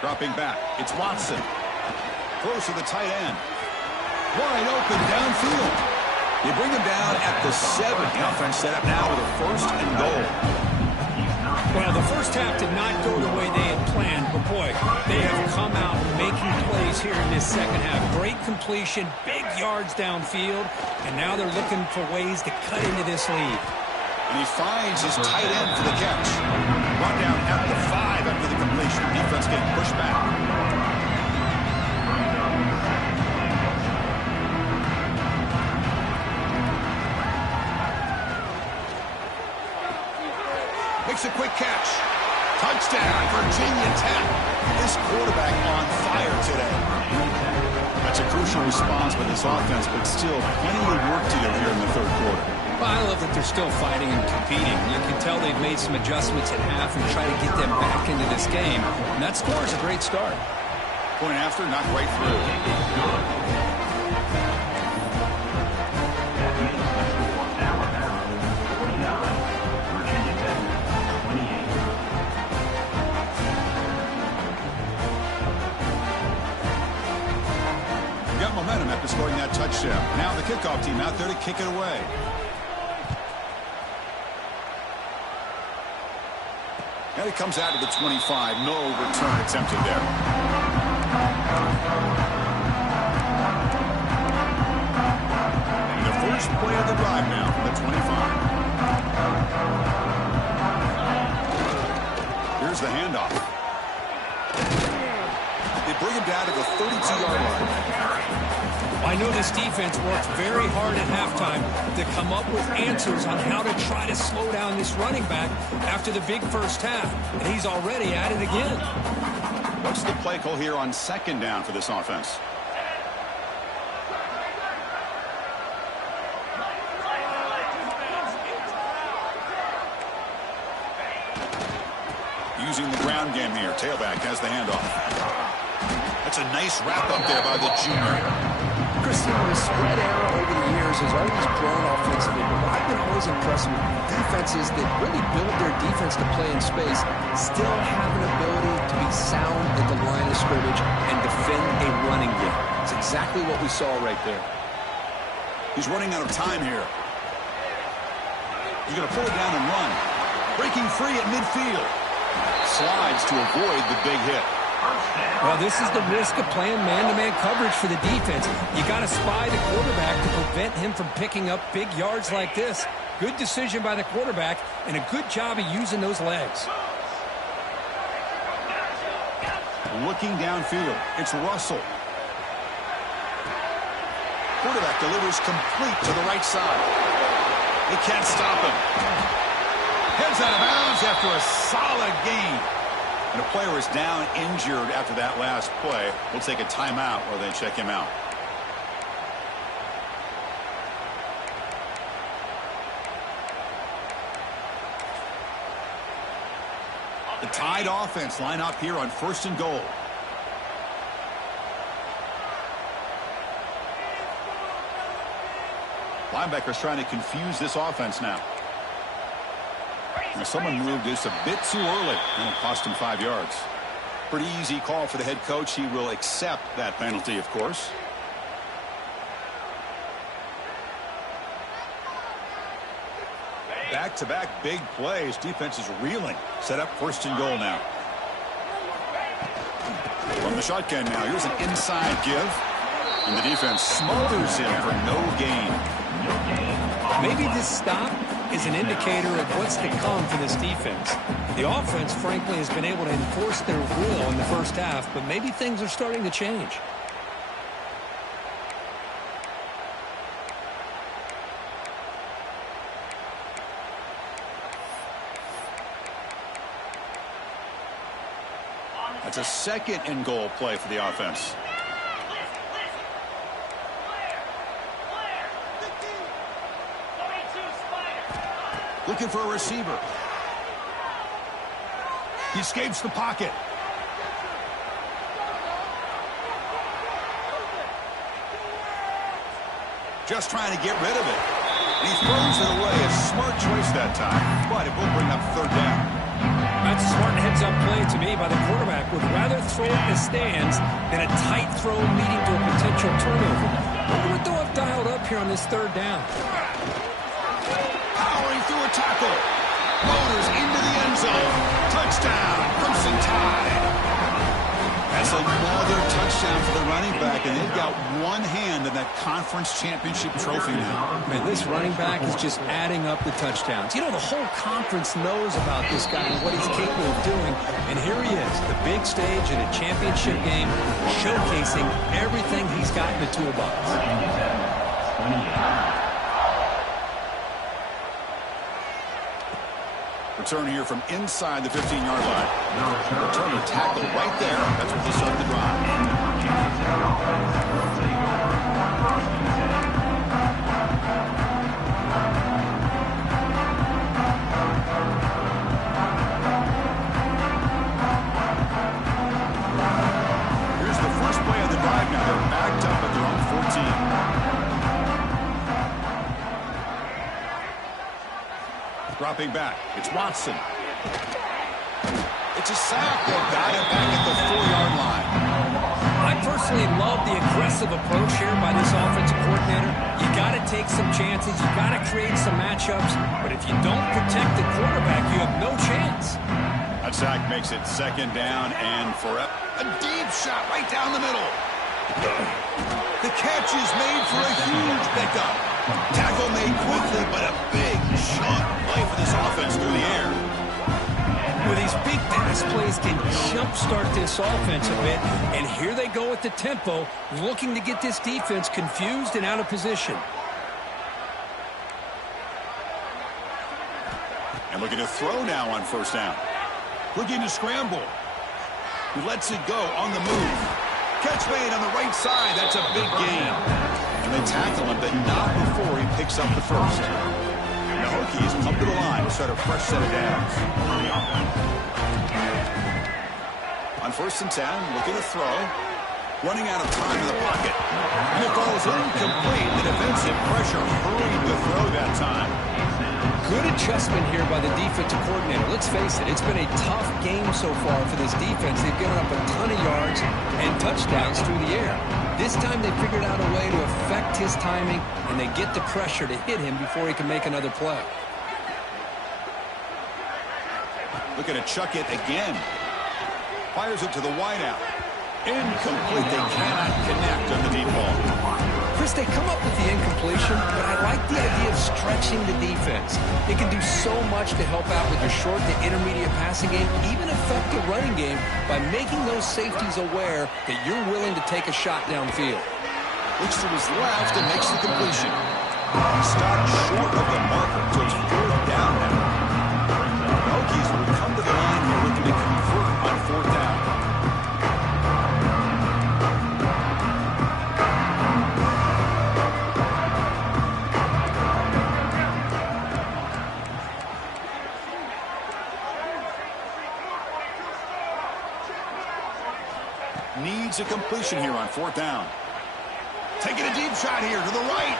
Dropping back. It's Watson. Throws to the tight end. Wide open downfield. They bring him down at the 7. The offense set up now with a 1st and goal. Well, the first half did not go the way they had planned, but boy, they have come out making plays here in this second half. Great completion, big yards downfield, and now they're looking for ways to cut into this lead. And he finds his tight end for the catch. Run down at the 5 after the completion. Defense getting pushed back. Makes a quick catch. Touchdown, Virginia Tech. This quarterback on fire today. That's a crucial response by this offense, but still plenty of work to do here in the third quarter. Well, I love that they're still fighting and competing. You can tell they've made some adjustments at half and try to get them back into this game. And that score is a great start. Point after, not right through. Momentum after scoring that touchdown. Now the kickoff team out there to kick it away. And it comes out to the 25. No return attempted there. And the first play of the drive now from the 25. Here's the handoff. They bring him down to the 32-yard line. I know this defense worked very hard at halftime to come up with answers on how to try to slow down this running back after the big first half, and he's already at it again. What's the play call here on 2nd down for this offense? Using the ground game here. Tailback has the handoff. That's a nice wrap up there by the junior. Christian, the spread era over the years has always grown offensively, but what I've been always impressed with defenses that really build their defense to play in space still have an ability to be sound at the line of scrimmage and defend a running game. It's exactly what we saw right there. He's running out of time here. He's going to pull it down and run. Breaking free at midfield. Slides to avoid the big hit. Well, this is the risk of playing man-to-man coverage for the defense. You got to spy the quarterback to prevent him from picking up big yards like this. Good decision by the quarterback and a good job of using those legs. Looking downfield, it's Russell. Quarterback delivers complete to the right side. They can't stop him. Heads out of bounds after a solid gain. And a player is down injured after that last play. We'll take a timeout while they check him out. The Tide offense line up here on 1st and goal. Linebackers trying to confuse this offense now. Now someone moved just a bit too early, and it cost him 5 yards. Pretty easy call for the head coach. He will accept that penalty, of course. Back-to-back big plays. Defense is reeling. Set up 1st and goal now. From the shotgun now. Here's an inside give. And the defense smothers him for no gain. Maybe this stop is an indicator of what's to come for this defense. The offense, frankly, has been able to enforce their will in the first half, but maybe things are starting to change. That's a second and goal play for the offense. Looking for a receiver. He escapes the pocket. Just trying to get rid of it. And he throws it away. A smart choice that time. But it will bring up third down. That's a smart heads-up play to me by the quarterback. Would rather throw it in the stands than a tight throw leading to a potential turnover. Wonder what they'll have dialed up here on this third down. Powering through a tackle. Motors into the end zone. Touchdown, Crimson Tide. That's another touchdown for the running back, and they've got one hand in that conference championship trophy now. Man, this running back is just adding up the touchdowns. You know, the whole conference knows about this guy and what he's capable of doing, and here he is, the big stage in a championship game, showcasing everything he's got in the toolbox. Return here from inside the 15-yard line. Return the tackle right there. That's what they start the drive. Here's the first play of the drive now. They're backed up at their own 14. Dropping back. It's Watson. It's a sack. They got him back at the 4-yard line. I personally love the aggressive approach here by this offensive coordinator. You got to take some chances. You got to create some matchups. But if you don't protect the quarterback, you have no chance. That sack makes it second down and forever. A deep shot right down the middle. The catch is made for a huge pickup. Tackle made quickly, but a big shot play for this offense through the air. With these big pass plays can jumpstart this offense a bit, and here they go at the tempo, looking to get this defense confused and out of position. And looking to throw now on first down. Looking to scramble. He lets it go on the move. Catch made on the right side. That's a big gain. And they tackle him, but not before he picks up the first. The Hokies up to the line to start a fresh set of downs. On first and 10, looking to throw. Running out of time in the pocket. And it goes incomplete. The defensive pressure hurried the throw that time. Good adjustment here by the defensive coordinator. Let's face it, it's been a tough game so far for this defense. They've given up a ton of yards and touchdowns through the air. This time they figured out a way to affect his timing, and they get the pressure to hit him before he can make another play. Looking to chuck it again. Fires it to the wideout. Incomplete. They cannot connect on the deep ball. Chris, they come up with the incompletion, but I like the idea of stretching the defense. It can do so much to help out with your short to intermediate passing game, even affect the running game by making those safeties aware that you're willing to take a shot downfield. Looks to his left and makes the completion. He stopped short of the marker, so it's fourth down now. The Hokies will come to the line here looking to convert on fourth down. Needs a completion here on fourth down. Taking a deep shot here to the right.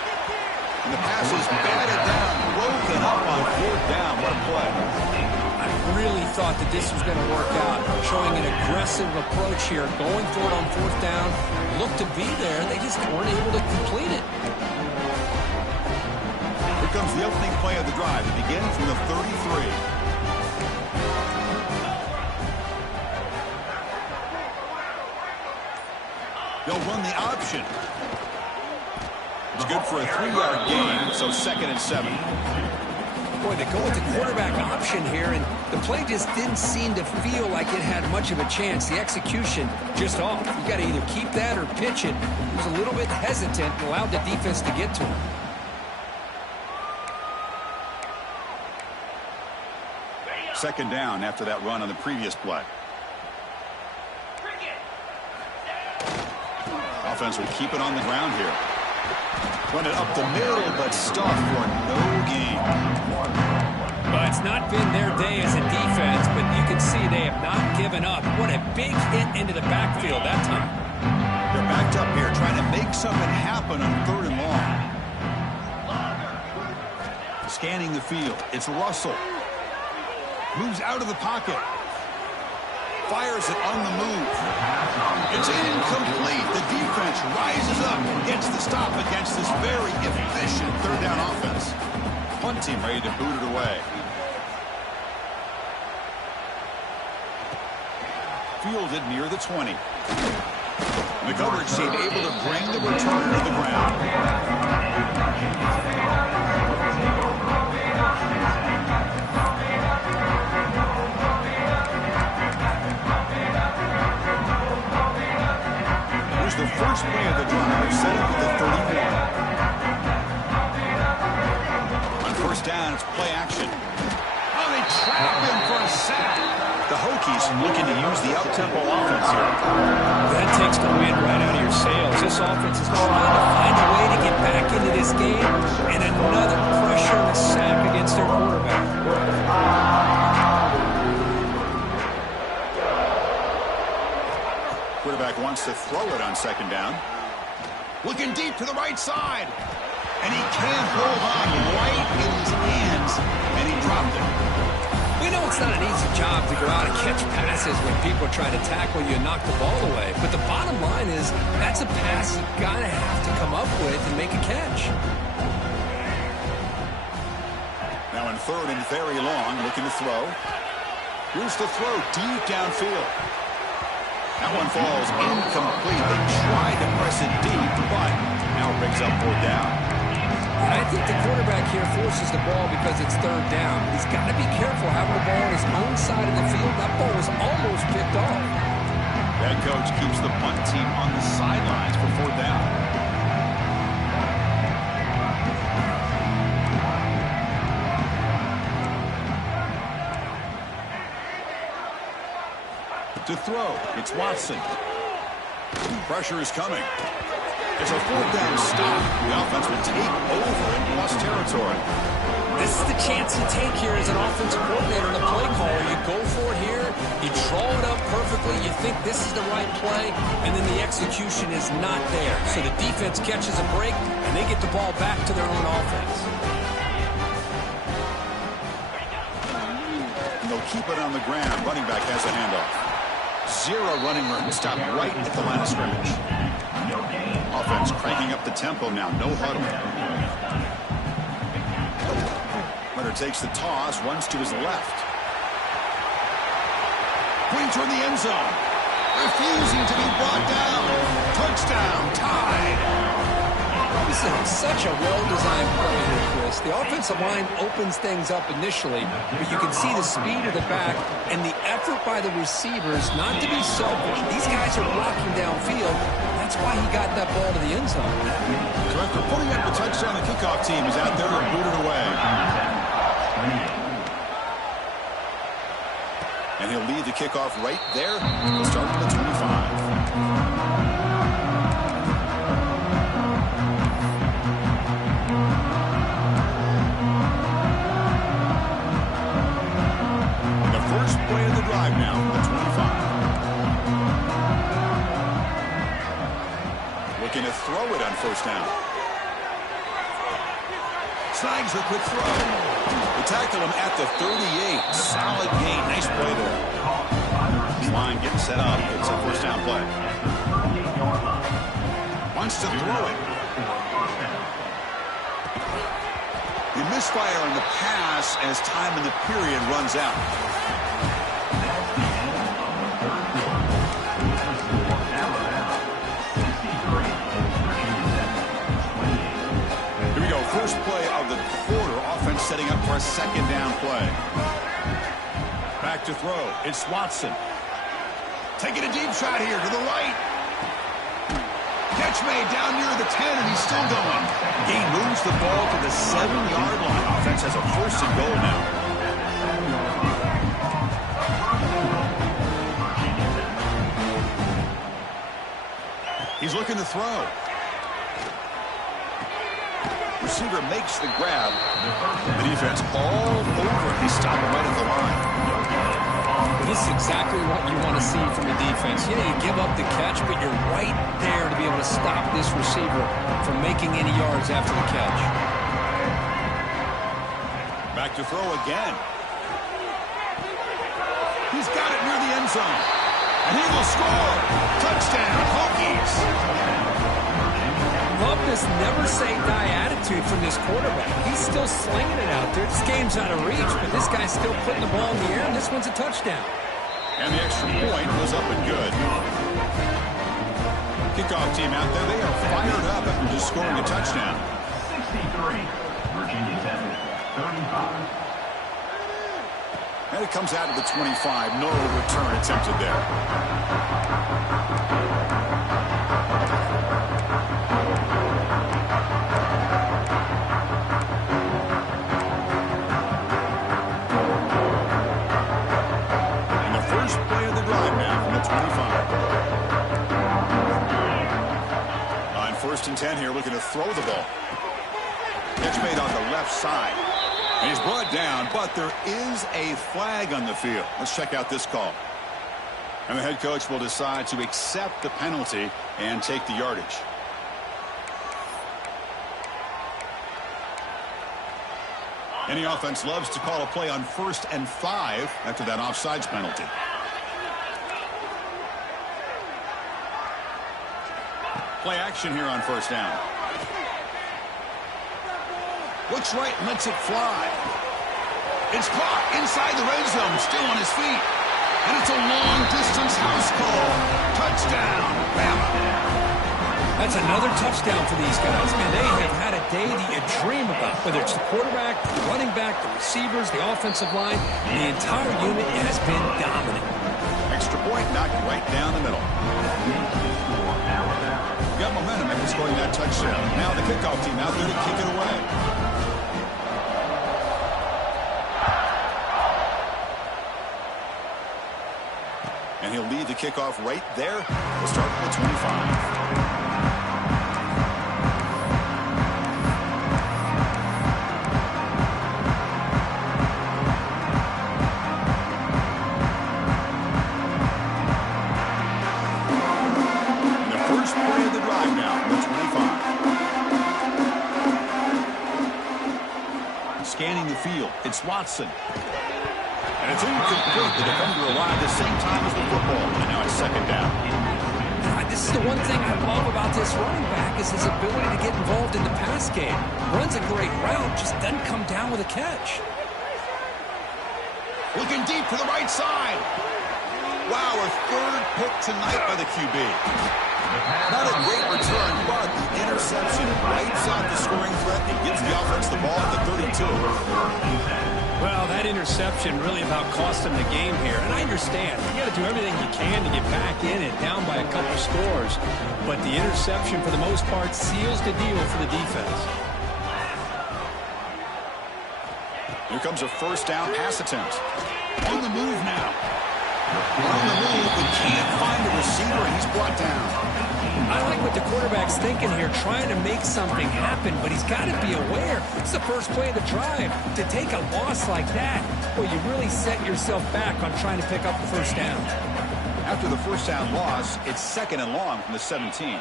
And the pass is batted down, broken up on fourth down. What a play. I really thought that this was going to work out, showing an aggressive approach here, going for it on fourth down. Looked to be there. They just weren't able to complete it. Here comes the opening play of the drive. It begins from the 33. They'll run the option. It's good for a 3-yard gain, so second and 7. Boy, they go with the quarterback option here, and the play just didn't seem to feel like it had much of a chance. The execution just off. You got to either keep that or pitch it. He was a little bit hesitant and allowed the defense to get to him. Second down after that run on the previous play. Offense will keep it on the ground here. Run it up the middle, but stuffed for no gain. Well, it's not been their day as a defense, but you can see they have not given up. What a big hit into the backfield that time. They're backed up here trying to make something happen on 3rd and long. Scanning the field. It's Russell. Moves out of the pocket. Fires it on the move. It's incomplete. The defense rises up, gets the stop against this very efficient 3rd down offense. Punt team ready to boot it away. Fielded near the 20. The coverage team able to bring the return to the ground. Here's the first play of the drive, set up at the 31. On 1st down, it's play action. Oh, they trap him for a sack. The Hokies looking to use the up-tempo offense here. That takes the wind right out of your sails. This offense is trying to find a way to get back into this game, and another pressure and a sack against their quarterback. Quarterback wants to throw it on 2nd down. Looking deep to the right side. And he can't hold on right in his hands. And he dropped it. We know it's not an easy job to go out and catch passes when people are trying to tackle you and knock the ball away. But the bottom line is that's a pass you gotta have to come up with and make a catch. Now in 3rd and very long, looking to throw. Here's the throw deep downfield. That one falls incomplete. They tried to press it deep, but now it brings up 4th down. And I think the quarterback here forces the ball because it's 3rd down. He's got to be careful having the ball on his own side of the field. That ball was almost picked off. That coach keeps the punt team on the sidelines for 4th down. To throw, it's Watson. Pressure is coming. It's a 4th down stop. The offense will take over in plus territory. This is the chance you take here as an offensive coordinator and a play caller. You go for it here, you draw it up perfectly, you think this is the right play, and then the execution is not there. So the defense catches a break, and they get the ball back to their own offense. And they'll keep it on the ground. Running back has a handoff. 0 running room. Stopped right at the line of scrimmage. Offense cranking up the tempo now. No huddle. Hunter takes the toss, runs to his left. Going toward the end zone. Refusing to be brought down. Touchdown. Tied. This is such a well-designed play here, Chris. The offensive line opens things up initially, but you can see the speed of the back and the effort by the receivers not to be selfish. These guys are blocking downfield. That's why he got that ball to the end zone. So after putting up the touchdown, the kickoff team is out there to boot it away. And he'll lead the kickoff right there. He'll start at the 25. First play of the drive now, the 25. Looking to throw it on 1st down. Snags a quick throw. They tackle him at the 38. Solid gain. Nice play there. This line getting set up. It's a 1st down play. Wants to throw it. The misfire on the pass as time in the period runs out. Here we go. First play of the quarter. Offense setting up for for a second down play. Back to throw. It's Watson. Taking a deep shot here to the right. Catch made down near the 10, and he's still going. He moves the ball to the 7-yard line. Offense has a 1st and goal now. He's looking to throw. Receiver makes the grab. The defense all over. They stop him right at the line. This is exactly what you want to see from the defense. Yeah, you give up the catch, but you're right there to be able to stop this receiver from making any yards after the catch. Back to throw again. He's got it near the end zone. And he will score. Touchdown, Hokies. Love this never-say-die attitude from this quarterback. He's still slinging it out there. This game's out of reach, but this guy's still putting the ball in the air, and this one's a touchdown. And the extra point was up and good. Kickoff team out there. They are fired up after just scoring a touchdown. 63. Virginia Tech. 35. And it comes out to the 25. No return attempted there. And the first play of the drive now from the 25. On 1st and 10 here, looking to throw the ball. Catch made on the left side. And he's brought down, but there is a flag on the field. Let's check out this call. And the head coach will decide to accept the penalty and take the yardage. Any offense loves to call a play on 1st and 5 after that offsides penalty. Play action here on 1st down. Looks right and lets it fly. It's caught inside the red zone, still on his feet. And it's a long-distance house call. Touchdown, Bama. That's another touchdown for these guys. Man, they have had a day that you dream about. Whether it's the quarterback, the running back, the receivers, the offensive line, the entire unit has been dominant. Extra point knocked right down the middle. Got momentum after scoring that touchdown. Now the kickoff team out there to kick it away. And he'll lead the kickoff right there. We'll start with the 25. Scanning the field, it's Watson. And it's incomplete. The defender arrived at the same time as the football. And now it's 2nd down. This is the one thing I love about this running back is his ability to get involved in the pass game. Runs a great route, just doesn't come down with a catch. Looking deep to the right side. Wow, a 3rd pick tonight by the QB. Not a great return, but the interception wipes out the scoring threat and gives the offense the ball at the 32. Well, that interception really about cost them the game here. And I understand. You got to do everything you can to get back in and down by a couple scores. But the interception, for the most part, seals the deal for the defense. Here comes a 1st down pass attempt. On the move now. On the move, but can't find the receiver, and he's brought down. I like what the quarterback's thinking here, trying to make something happen, but he's got to be aware. It's the first play of the drive. To take a loss like that, well, you really set yourself back on trying to pick up the 1st down. After the 1st down loss, it's 2nd and long from the 17.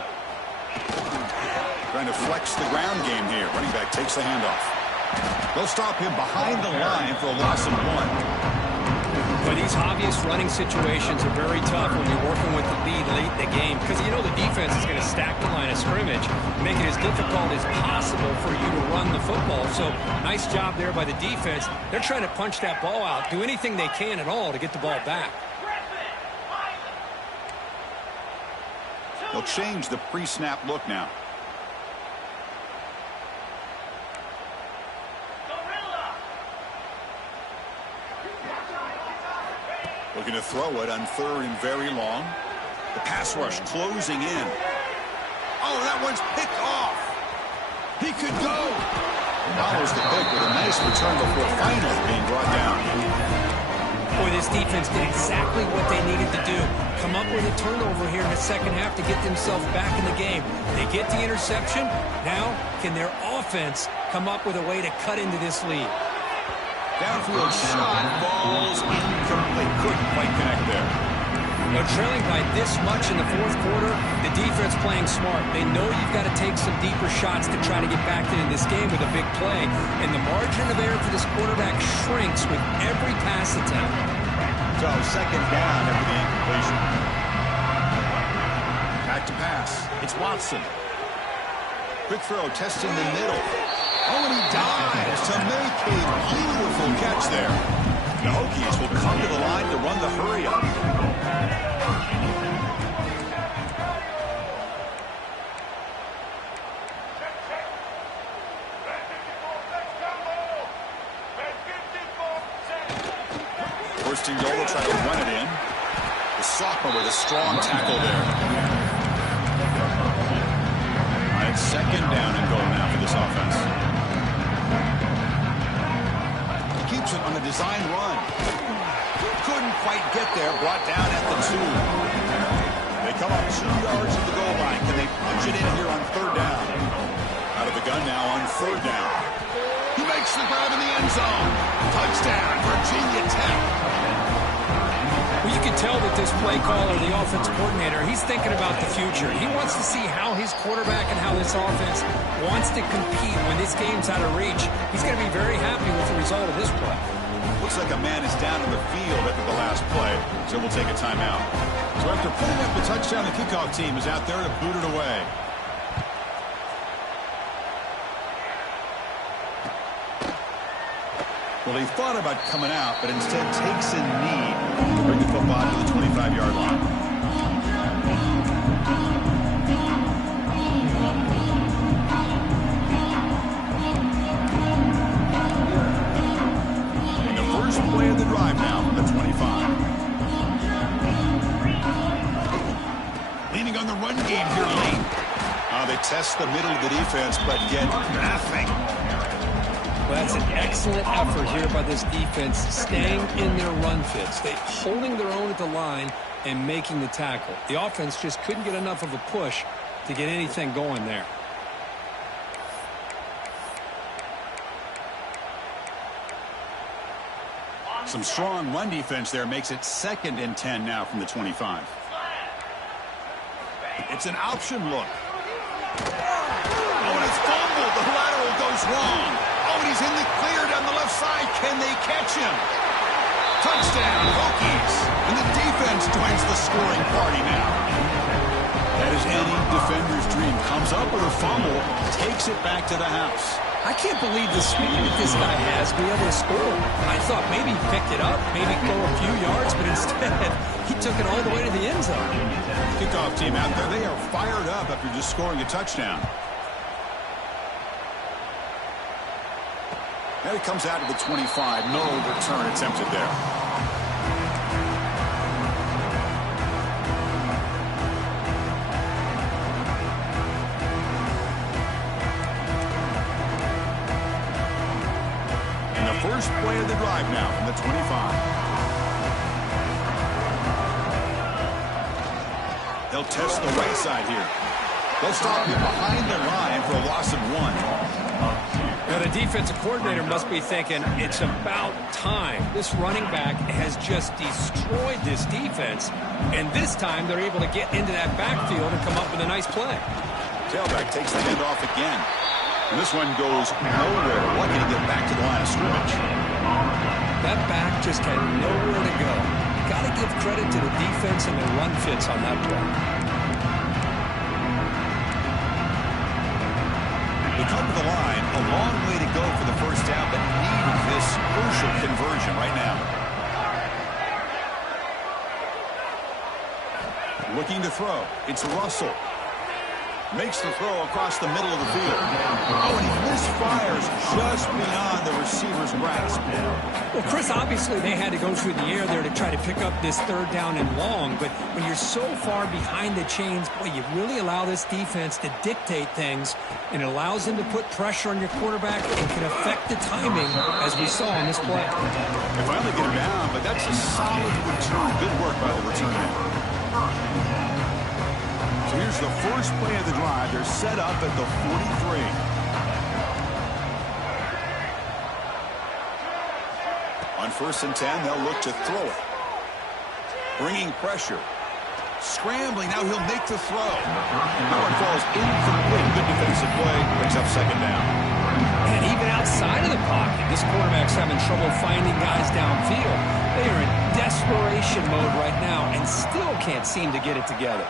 Trying to flex the ground game here. Running back takes the handoff. They'll stop him behind the line for a loss of 1. But these obvious running situations are very tough when you're working with the lead late in the game because you know the defense is going to stack the line of scrimmage, make it as difficult as possible for you to run the football. So nice job there by the defense. They're trying to punch that ball out, do anything they can at all to get the ball back. They'll change the pre-snap look now. Looking to throw it on 3rd and very long. The pass rush closing in. Oh, that one's picked off. He could go. Follows the pick with a nice return before finally being brought down. Boy, this defense did exactly what they needed to do. Come up with a turnover here in the second half to get themselves back in the game. They get the interception. Now, can their offense come up with a way to cut into this lead? Downfield shot falls incomplete. Couldn't quite connect there. They're trailing by this much in the fourth quarter. The defense playing smart. They know you've got to take some deeper shots to try to get back into this game with a big play. And the margin of error for this quarterback shrinks with every pass attempt. So 2nd down after the incompletion. Back to pass. It's Watson. Quick throw, testing the middle. Oh, and he dives to make a beautiful catch there. The Hokies will come to the line to run the hurry-up. First and goal, will try to run it in. The sophomore with a strong tackle there. All right, 2nd down and goal now for this offense. Keeps it on a design run. Couldn't quite get there. Brought down at the 2. They come up 2 yards to the goal line. Can they punch it in here on 3rd down? Out of the gun now on 3rd down. He makes the grab in the end zone. Touchdown, Virginia Tech. Well, you can tell that this play caller, the offense coordinator, he's thinking about the future. He wants to see how his quarterback and how this offense wants to compete when this game's out of reach. He's going to be very happy with the result of this play. Looks like a man is down on the field after the last play, so we'll take a timeout. So after putting up the touchdown, the kickoff team is out there to boot it away. Well, he thought about coming out, but instead takes a knee to bring the football to the 25-yard line. And the first play of the drive now from the 25. Leaning on the run game here late. They test the middle of the defense, but get nothing. Well, that's an excellent effort here by this defense, staying in their run fits. They're holding their own at the line and making the tackle. The offense just couldn't get enough of a push to get anything going there. Some strong run defense there makes it 2nd and 10 now from the 25. It's an option look. Oh, and it's fumbled. The lateral goes wrong. Oh, and he's in the clear down the left side. Can they catch him? Touchdown, Hokies. And the defense joins the scoring party now. That is any defender's dream. Comes up with a fumble, takes it back to the house. I can't believe the speed that this guy has to be able to score. I thought maybe he picked it up, maybe go a few yards, but instead he took it all the way to the end zone. Kickoff team out there, they are fired up after just scoring a touchdown. Now he comes out to the 25. No return attempted there. And the first play of the drive now from the 25. They'll test the right side here. They'll stop him behind the line for a loss of 1. Now, the defensive coordinator must be thinking, it's about time. This running back has just destroyed this defense, and this time they're able to get into that backfield and come up with a nice play. Tailback takes the handoff again. And this one goes nowhere. Lucky to get back to the line of scrimmage. That back just had nowhere to go. Got to give credit to the defense and their run fits on that play. They come to the line, a long way to go for the first down, but need this crucial conversion right now. Looking to throw. It's Russell. Makes the throw across the middle of the field. Oh, and he misfires just beyond the receiver's grasp. Well, Chris, obviously they had to go through the air there to try to pick up this third down and long, but when you're so far behind the chains, boy, you really allow this defense to dictate things, and it allows them to put pressure on your quarterback and can affect the timing, as we saw in this play. They finally get him down, but that's a solid return. Good work by the return man. So here's the first play of the drive. They're set up at the 43. On 1st and 10, they'll look to throw it. Bringing pressure. Scrambling. Now he'll make the throw. That one falls incomplete. Good defensive play. Brings up 2nd down. And even outside of the pocket, this quarterback's having trouble finding guys downfield. They are in desperation mode right now and still can't seem to get it together.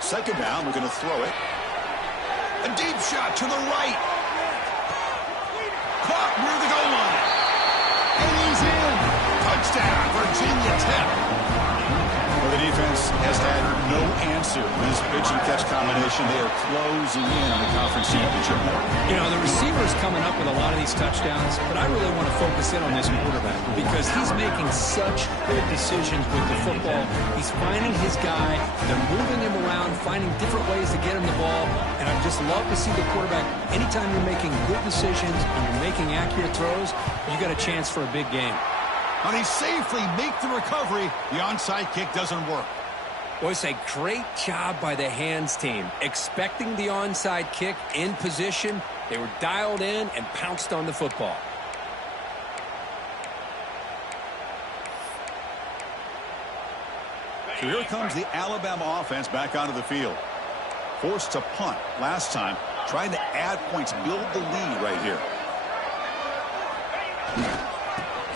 2nd down, we're going to throw it. A deep shot to the right. Caught near the goal line. And he's in. Touchdown, Virginia Tech. Well, the defense has had no answer with this pitch-and-catch combination. They are closing in on the conference championship. You know, the receiver's coming up with a lot of these touchdowns, but I really want to focus in on this quarterback because he's making such good decisions with the football. He's finding his guy. They're moving him around, finding different ways to get him the ball, and I just love to see the quarterback. Anytime you're making good decisions and you're making accurate throws, you got a chance for a big game. And they safely make the recovery. The onside kick doesn't work. Boy, it's a great job by the hands team. Expecting the onside kick in position, they were dialed in and pounced on the football. So here comes the Alabama offense back onto the field. Forced to punt last time. Trying to add points, build the lead right here.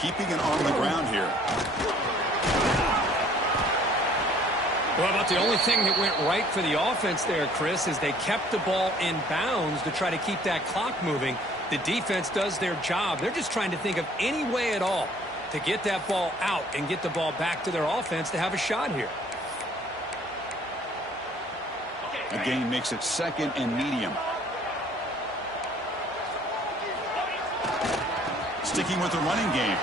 Keeping it on the ground here. Well, about the only thing that went right for the offense there, Chris, is they kept the ball in bounds to try to keep that clock moving. The defense does their job. They're just trying to think of any way at all to get that ball out and get the ball back to their offense to have a shot here. The gain makes it 2nd and medium. Sticking with the running game.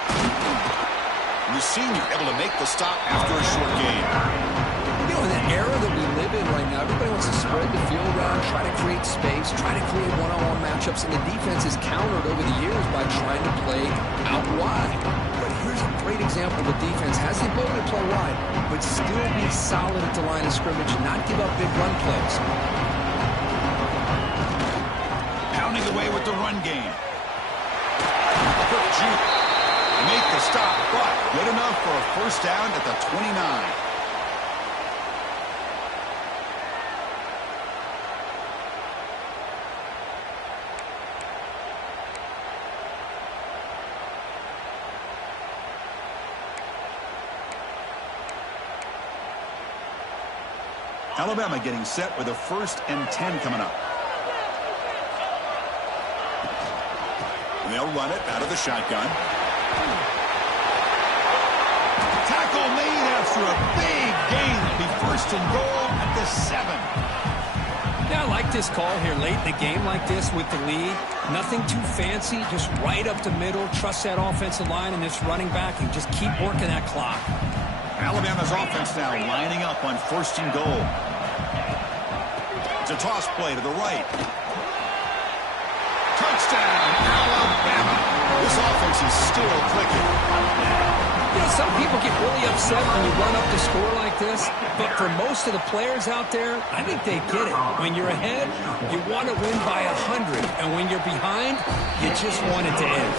And the senior able to make the stop after a short gain. You know, in the era that we live in right now, everybody wants to spread the field around, try to create space, try to create one-on-one matchups, and the defense is countered over the years by trying to play out wide. But here's a great example. The defense has the ability to play wide, but still be solid at the line of scrimmage and not give up big run plays. Pounding away with the run game. Make the stop, but good enough for a 1st down at the 29. Alabama getting set with a 1st and 10 coming up. And they'll run it out of the shotgun. Tackle made after a big gain. It'll be 1st and goal at the 7. Yeah, I like this call here late in the game like this with the lead. Nothing too fancy, just right up the middle. Trust that offensive line and this running back and just keep working that clock. Alabama's offense now lining up on 1st and goal. It's a toss play to the right. Touchdown, Alabama. This offense is still clicking. You know, some people get really upset when you run up the score like this, but for most of the players out there, I think they get it. When you're ahead, you want to win by 100, and when you're behind, you just want it to end.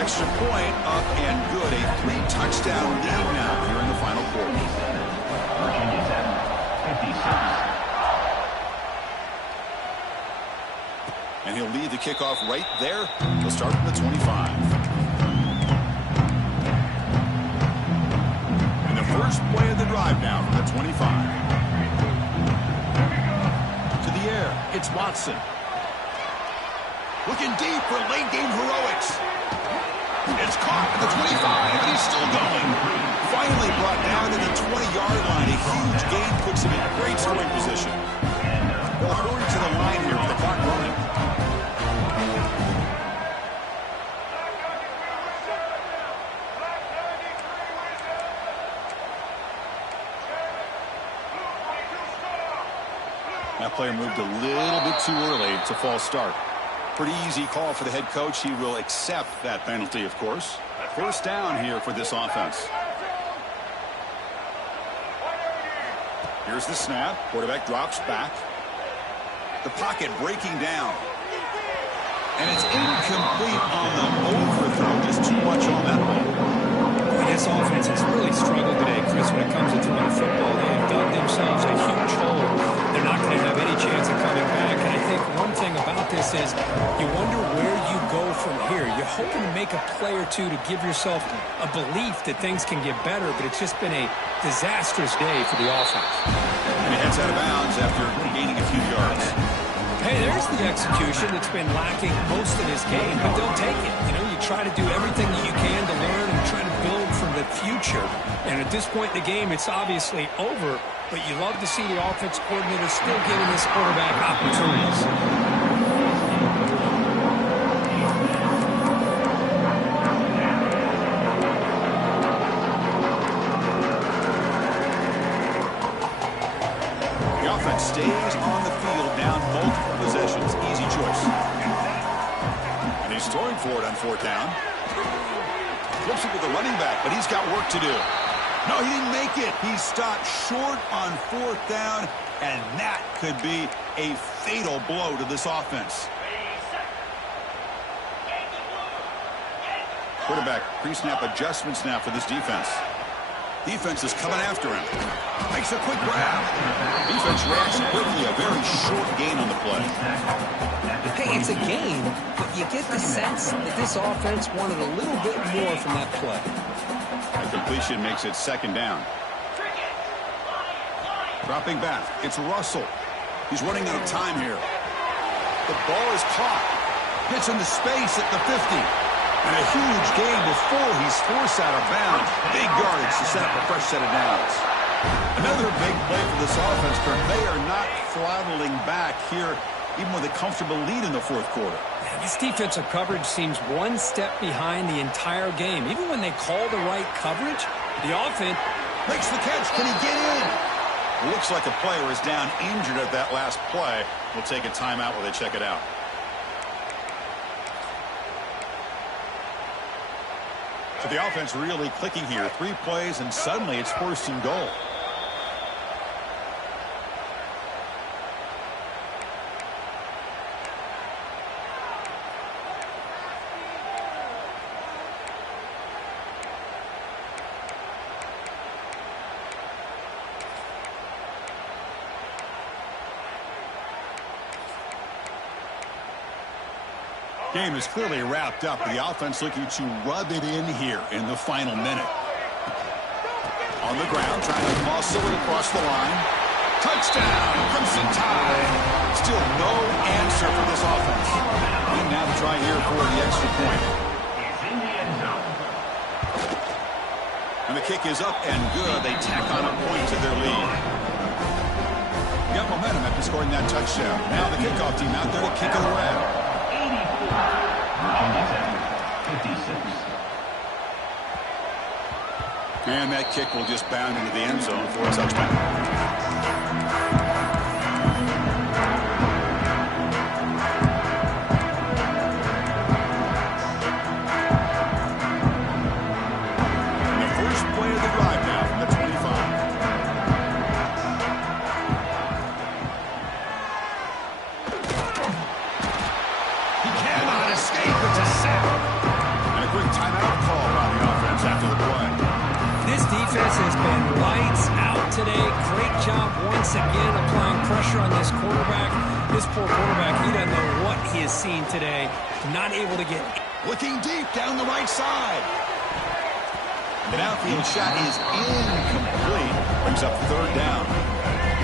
Extra point up and good. A 3-touchdown lead now here in the final quarter. Virginia Tech, 56. And he'll lead the kickoff right there. He'll start from the 25. And the first play of the drive now from the 25. To the air, it's Watson. Looking deep for late game heroics. It's caught at the 25, and he's still going. Finally brought down to the 20. 30-yard line. A huge gain puts him in great scoring position. They'll hurry to the line here with the clock running. That player moved a little bit too early. It's a false start. Pretty easy call for the head coach. He will accept that penalty, of course. First down here for this offense. Here's the snap. Quarterback drops back. The pocket breaking down. And it's incomplete on the overthrow. Just too much on that one. This offense has really struggled today, Chris, when it comes to throwing the football. They have dug themselves a huge hole. They're not going to have any chance of coming back. And I think one thing about this is you wonder where you go from here. You're hoping to make a play or two to give yourself a belief that things can get better, but it's just been a disastrous day for the offense. And he heads out of bounds after gaining a few yards. Hey, there's the execution that's been lacking most of this game, but they'll take it. You know, you try to do everything that you can to learn and try to build from the future. And at this point in the game, it's obviously over, but you love to see the offense coordinator still giving this quarterback opportunities. Stays on the field, down multiple possessions. Easy choice. And he's throwing for it on fourth down. Flips it with the running back, but he's got work to do. No, he didn't make it. He stopped short on fourth down, and that could be a fatal blow to this offense. Quarterback pre-snap adjustments now for this defense. Defense is coming after him. Makes a quick grab. Defense reacts quickly. A very short gain on the play. Hey, it's a game, but you get the sense that this offense wanted a little bit more from that play. A completion makes it second down. Dropping back. It's Russell. He's running out of time here. The ball is caught. Gets into space at the 50. And a huge gain before he's forced out of bounds. Big yardage to set up a fresh set of downs. Another big play for this offense, Kirk. They are not throttling back here, even with a comfortable lead in the fourth quarter. This defensive coverage seems one step behind the entire game. Even when they call the right coverage, the offense makes the catch. Can he get in? Looks like a player is down injured at that last play. We'll take a timeout while they check it out. So the offense really clicking here. 3 plays, and suddenly it's first and goal. Game is clearly wrapped up. The offense looking to rub it in here in the final minute. On the ground, trying to muscle it across the line. Touchdown, Crimson Tide. Still no answer for this offense. And now to try here for the extra point. And the kick is up and good. They tack on a point to their lead. Got momentum after scoring that touchdown. Now the kickoff team out there to kick it away. And that kick will just bound into the end zone for a touchdown. Has been lights out today. Great job once again applying pressure on this quarterback. This poor quarterback, he doesn't know what he has seen today. Not able to get... Looking deep down the right side. The outfield shot is incomplete. Brings up third down.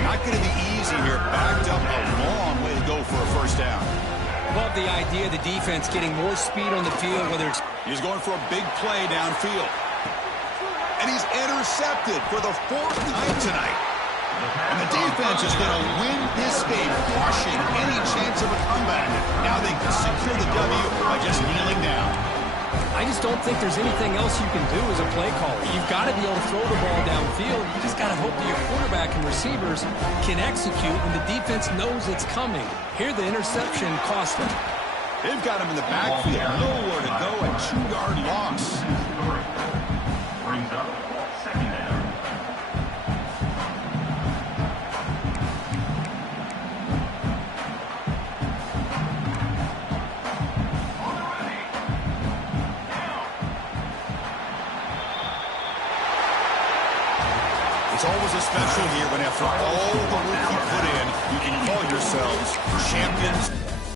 Not going to be easy here. Backed up a long way to go for a first down. Love the idea of the defense getting more speed on the field, whether it's... He's going for a big play downfield. And he's intercepted for the 4th time tonight. And the defense is going to win this game, crushing any chance of a comeback. Now they can secure the W by just kneeling down. I just don't think there's anything else you can do as a play caller. You've got to be able to throw the ball downfield. You just got to hope that your quarterback and receivers can execute when the defense knows it's coming. Here, the interception cost them. They've got him in the backfield. Nowhere to go, a 2-yard loss. Brings up 2nd down. It's always a special year when after all the work you put in, you can call yourselves champions